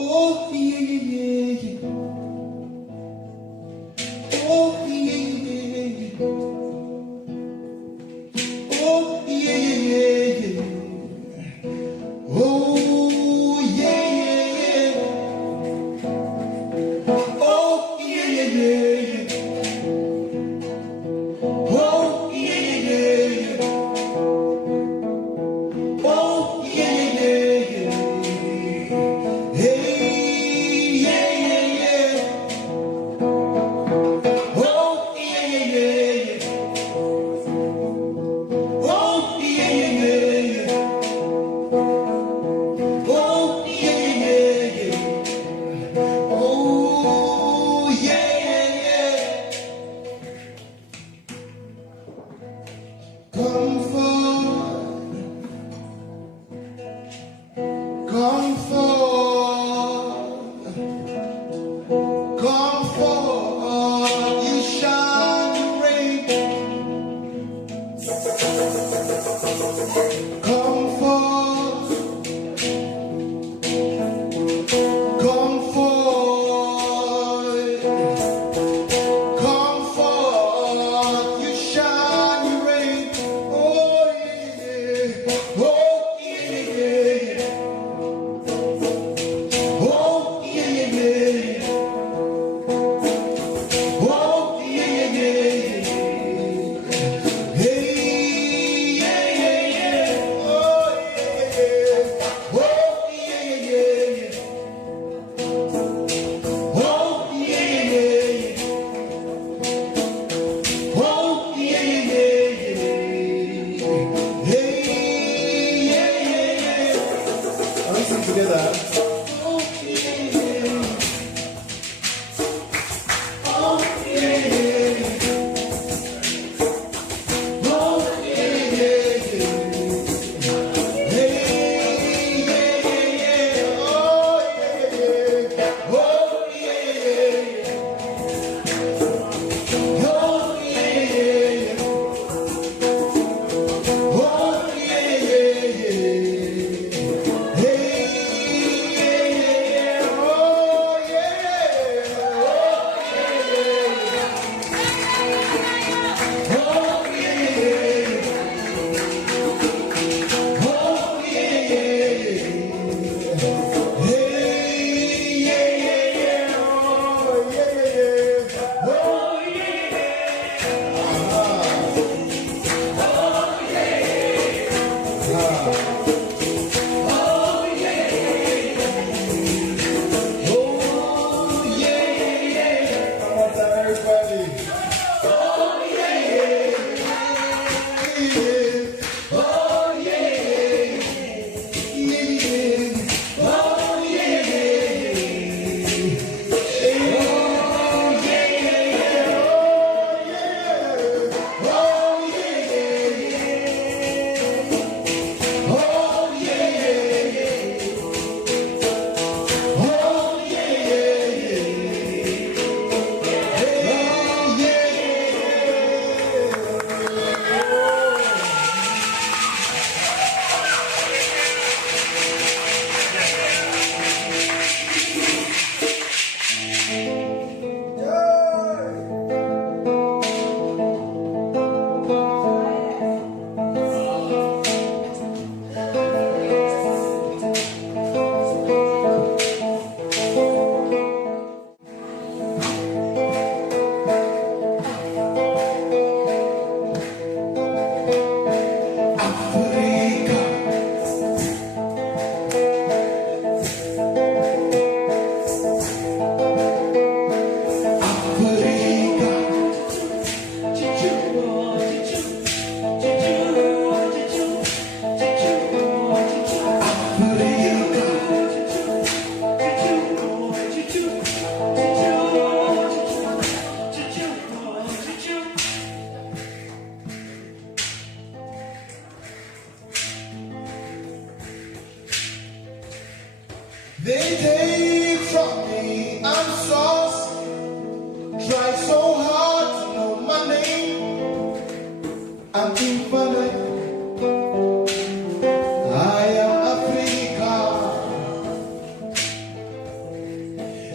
Oh yeah, yeah, yeah. Oh yeah, yeah, yeah. Oh yeah, yeah, yeah. Oh yeah, yeah, yeah. Oh yeah, yeah, yeah. Oh yeah, yeah, yeah. Oh yeah, yeah, yeah. Hey, yeah, yeah, yeah. Oh yeah, yeah, yeah. Oh yeah, yeah, yeah. Oh yeah, yeah, yeah. Oh yeah, yeah, yeah. Come forward, come forward, come forward, you shine great. Come forward, come forward, come forward, you shine great. Oh yeah. They take from me, I'm sauce. Try so hard to know my name. I'm infinite. I am Africa.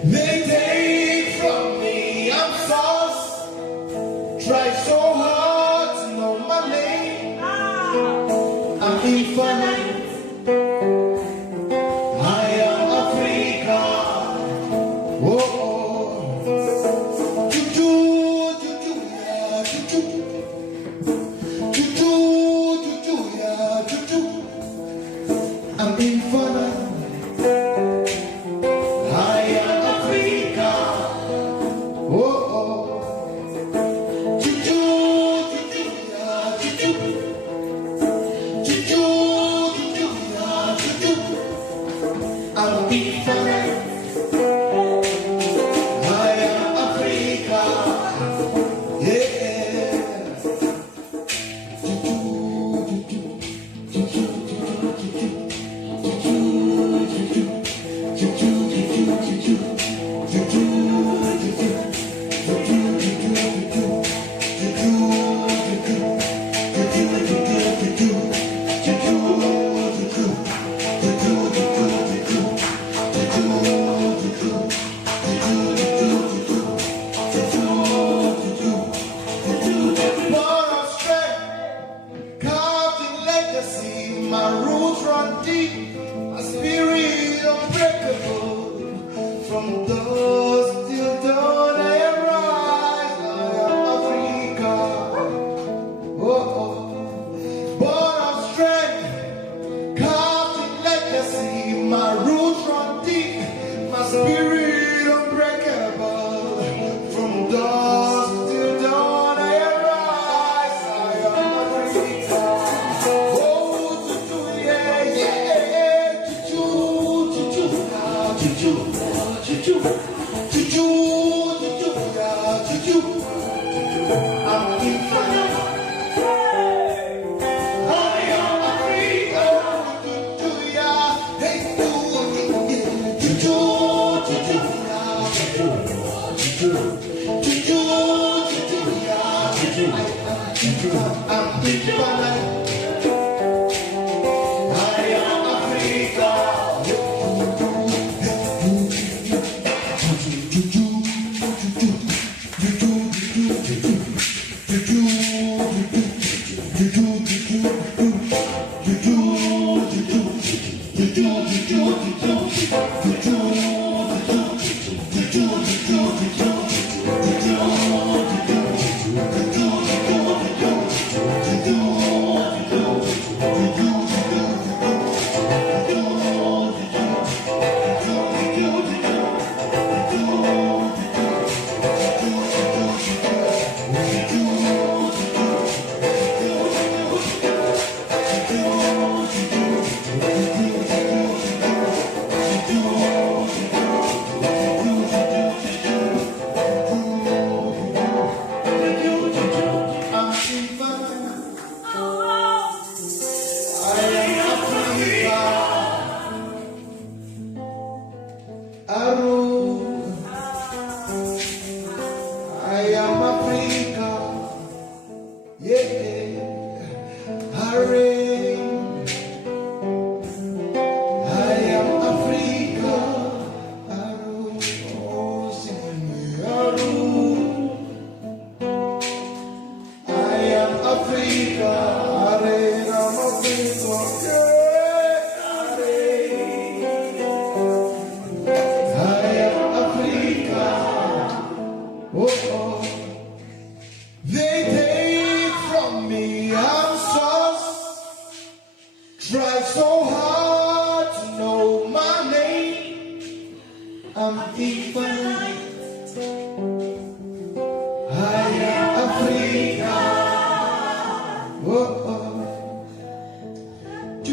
They take from me, I'm sauce. Try so hard to know my name. I'm infinite. I am Africa. Oh, Juju, Juju, yeah, Juju. Juju, Juju, yeah, Juju. I'm infinite. I am Africa. Oh, Juju, Juju, yeah, Juju. Juju, Juju, yeah, Juju. I'm infinite. I am Africa. Yeah. Juju, Juju, Juju, Juju, Juju, Juju, Juju, Juju, Born of strength, carved in legacy, my roots run deep, my spirit unbreakable. From dusk till dawn I arise, I am Africa. Born of strength, carved in legacy, my roots run deep, my spirit unbreakable. From dusk till dawn I arise, I am Africa. Oh, Juju, yeah, yeah, Juju, Juju, ah, Juju, Juju, Juju, Juju, yeah, Juju. I'm infinite. I am Africa. Juju, yeah, hey,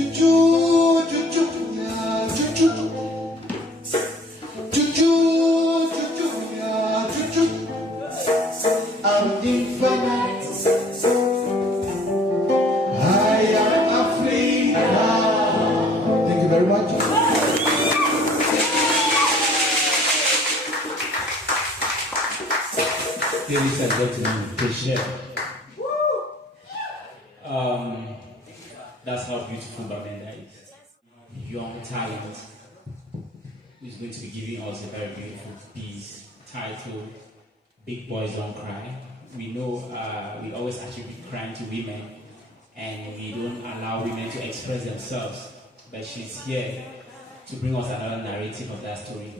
Juju, Juju, Juju, yeah, Juju, Juju, Juju, Juju, yeah, Juju. I'm infinite. I am Africa. very much. Ladies and gentlemen, Keshiel. That's how beautiful Babenda is. Young talent who is going to be giving us a very beautiful piece titled Big Boys Don't Cry. We know we always attribute crying to women and we don't allow women to express themselves, but she's here to bring us another narrative of that story.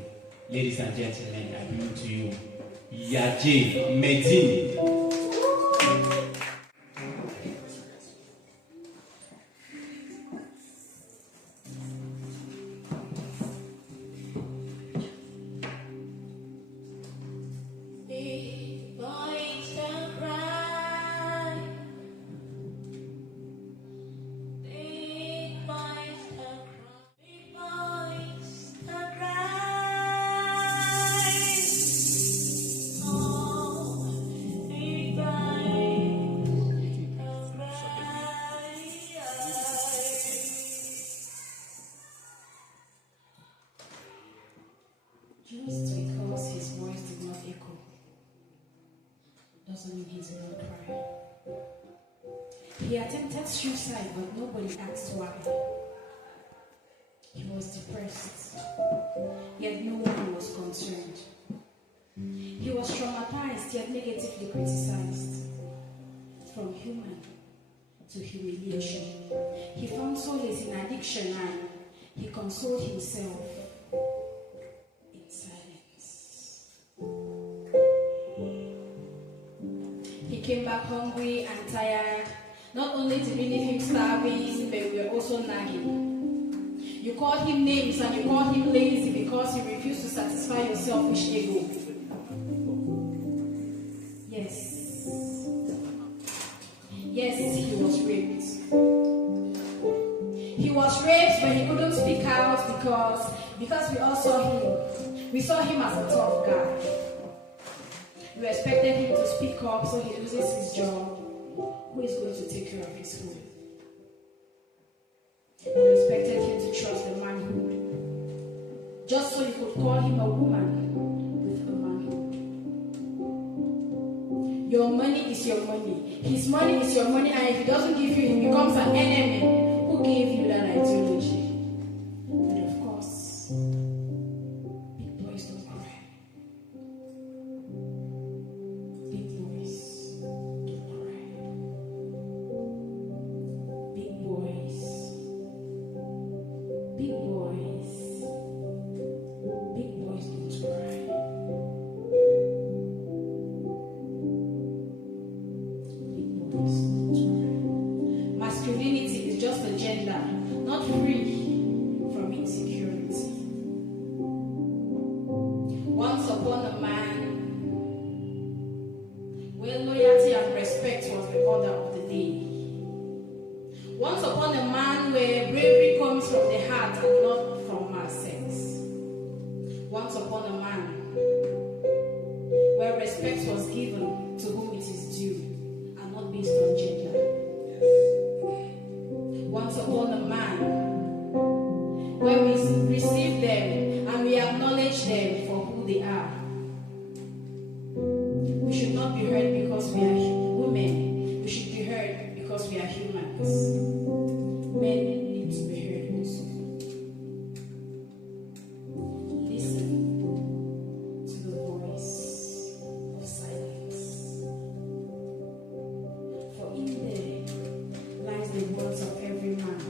Ladies and gentlemen, I bring to you Yahje, Medine. Just because his voice did not echo doesn't mean he did not cry. He attempted suicide, but nobody asked why. He was depressed, yet no one was concerned. He was traumatized, yet negatively criticized. From human to humiliation, he found solace in addiction and he consoled himself in silence. He came back hungry and tired. Not only did we leave him starving, but we were also nagging. You called him names and you called him lazy because he refused to satisfy your selfish ego. Yes, he was raped. He was raped, but he couldn't speak out because we all saw him. We saw him as a tough guy. We expected him to speak up so he loses his job. Who is going to take care of his food? We expected him to trust the manhood, just so you could call him a woman with a manhood. Your money is your money. His money is your money, and if he doesn't give you, he becomes an enemy. Who gave you that ideology? But of course, big boys don't cry. Big boys don't cry. Big boys. Big boys. Big boys don't cry. Masculinity is just a gender, not free from insecurity. Once upon a man, where loyalty and respect was the order of the day. Once upon a man where bravery comes from the heart and not from our sex. Once upon a man where respect was given to whom it is due and not based on gender. Once upon a man where we receive them and we acknowledge them for who they are. We should not be heard because we are women. We should be heard because we are humans. Men need to be heard also. Listen to the voice of silence. For in there lies the words of every man.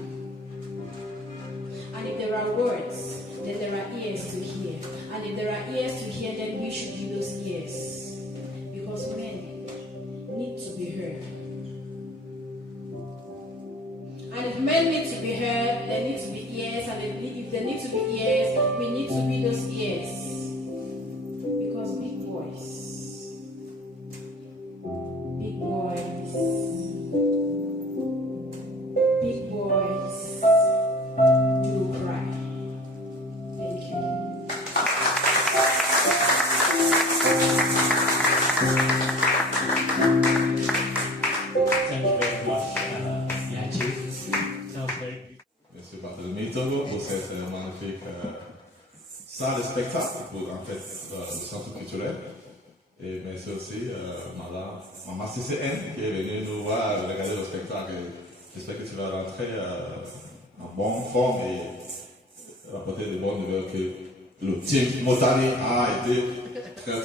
And if there are words, then there are ears to hear. And if there are ears to hear, then we should be those ears. Because men need to be heard. And if men need to be heard, there need to be ears. And if there need to be ears, we need to be those ears. Because big boys do cry. Thank you. Thank you very much, Yahje. That was very beautiful. Merci Barthélemy Togo pour cette magnifique salle de spectacle pour en fait le centre culturel. Et merci aussi Maman CCN qui est venue nous voir, regarder le spectacle. J'espère que tu vas rentrer en bonne forme et rapporter de bonnes nouvelles que le team Mottanni a été très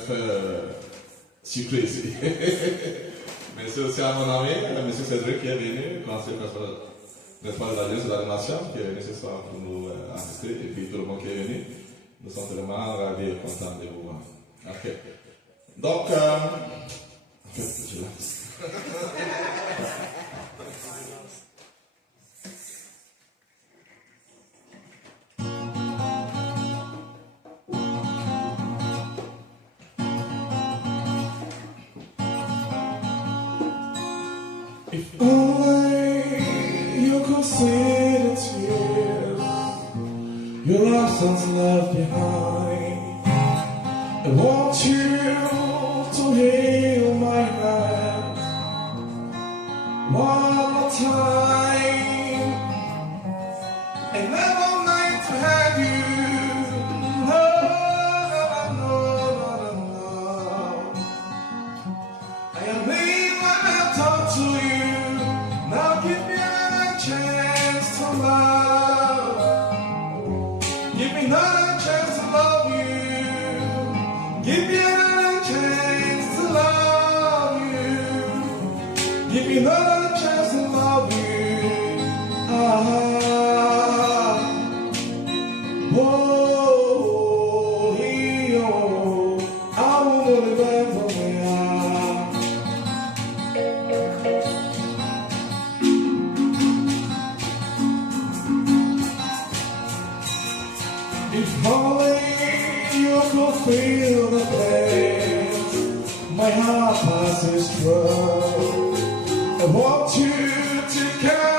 sucré ici. Merci aussi à mon ami, M. Cédric qui est venu, l'ancien responsable de l'Alliance de l'animation qui est venu ce soir pour nous assister et puis tout le monde qui est venu. Nous sommes vraiment ravis et contents de vous voir. Ok. Donc, je laisse. If only you could see the tears your absence left behind. I want you to heal my hand one more time. I never meant to have you. No. I am leaving my talk to you. Now give me another chance to love. Give me another chance to love you. Give me another chance to love you. Give me another chance to love you. I won't remember where I am. If only you could feel the pain my heart passes through. I want you to come.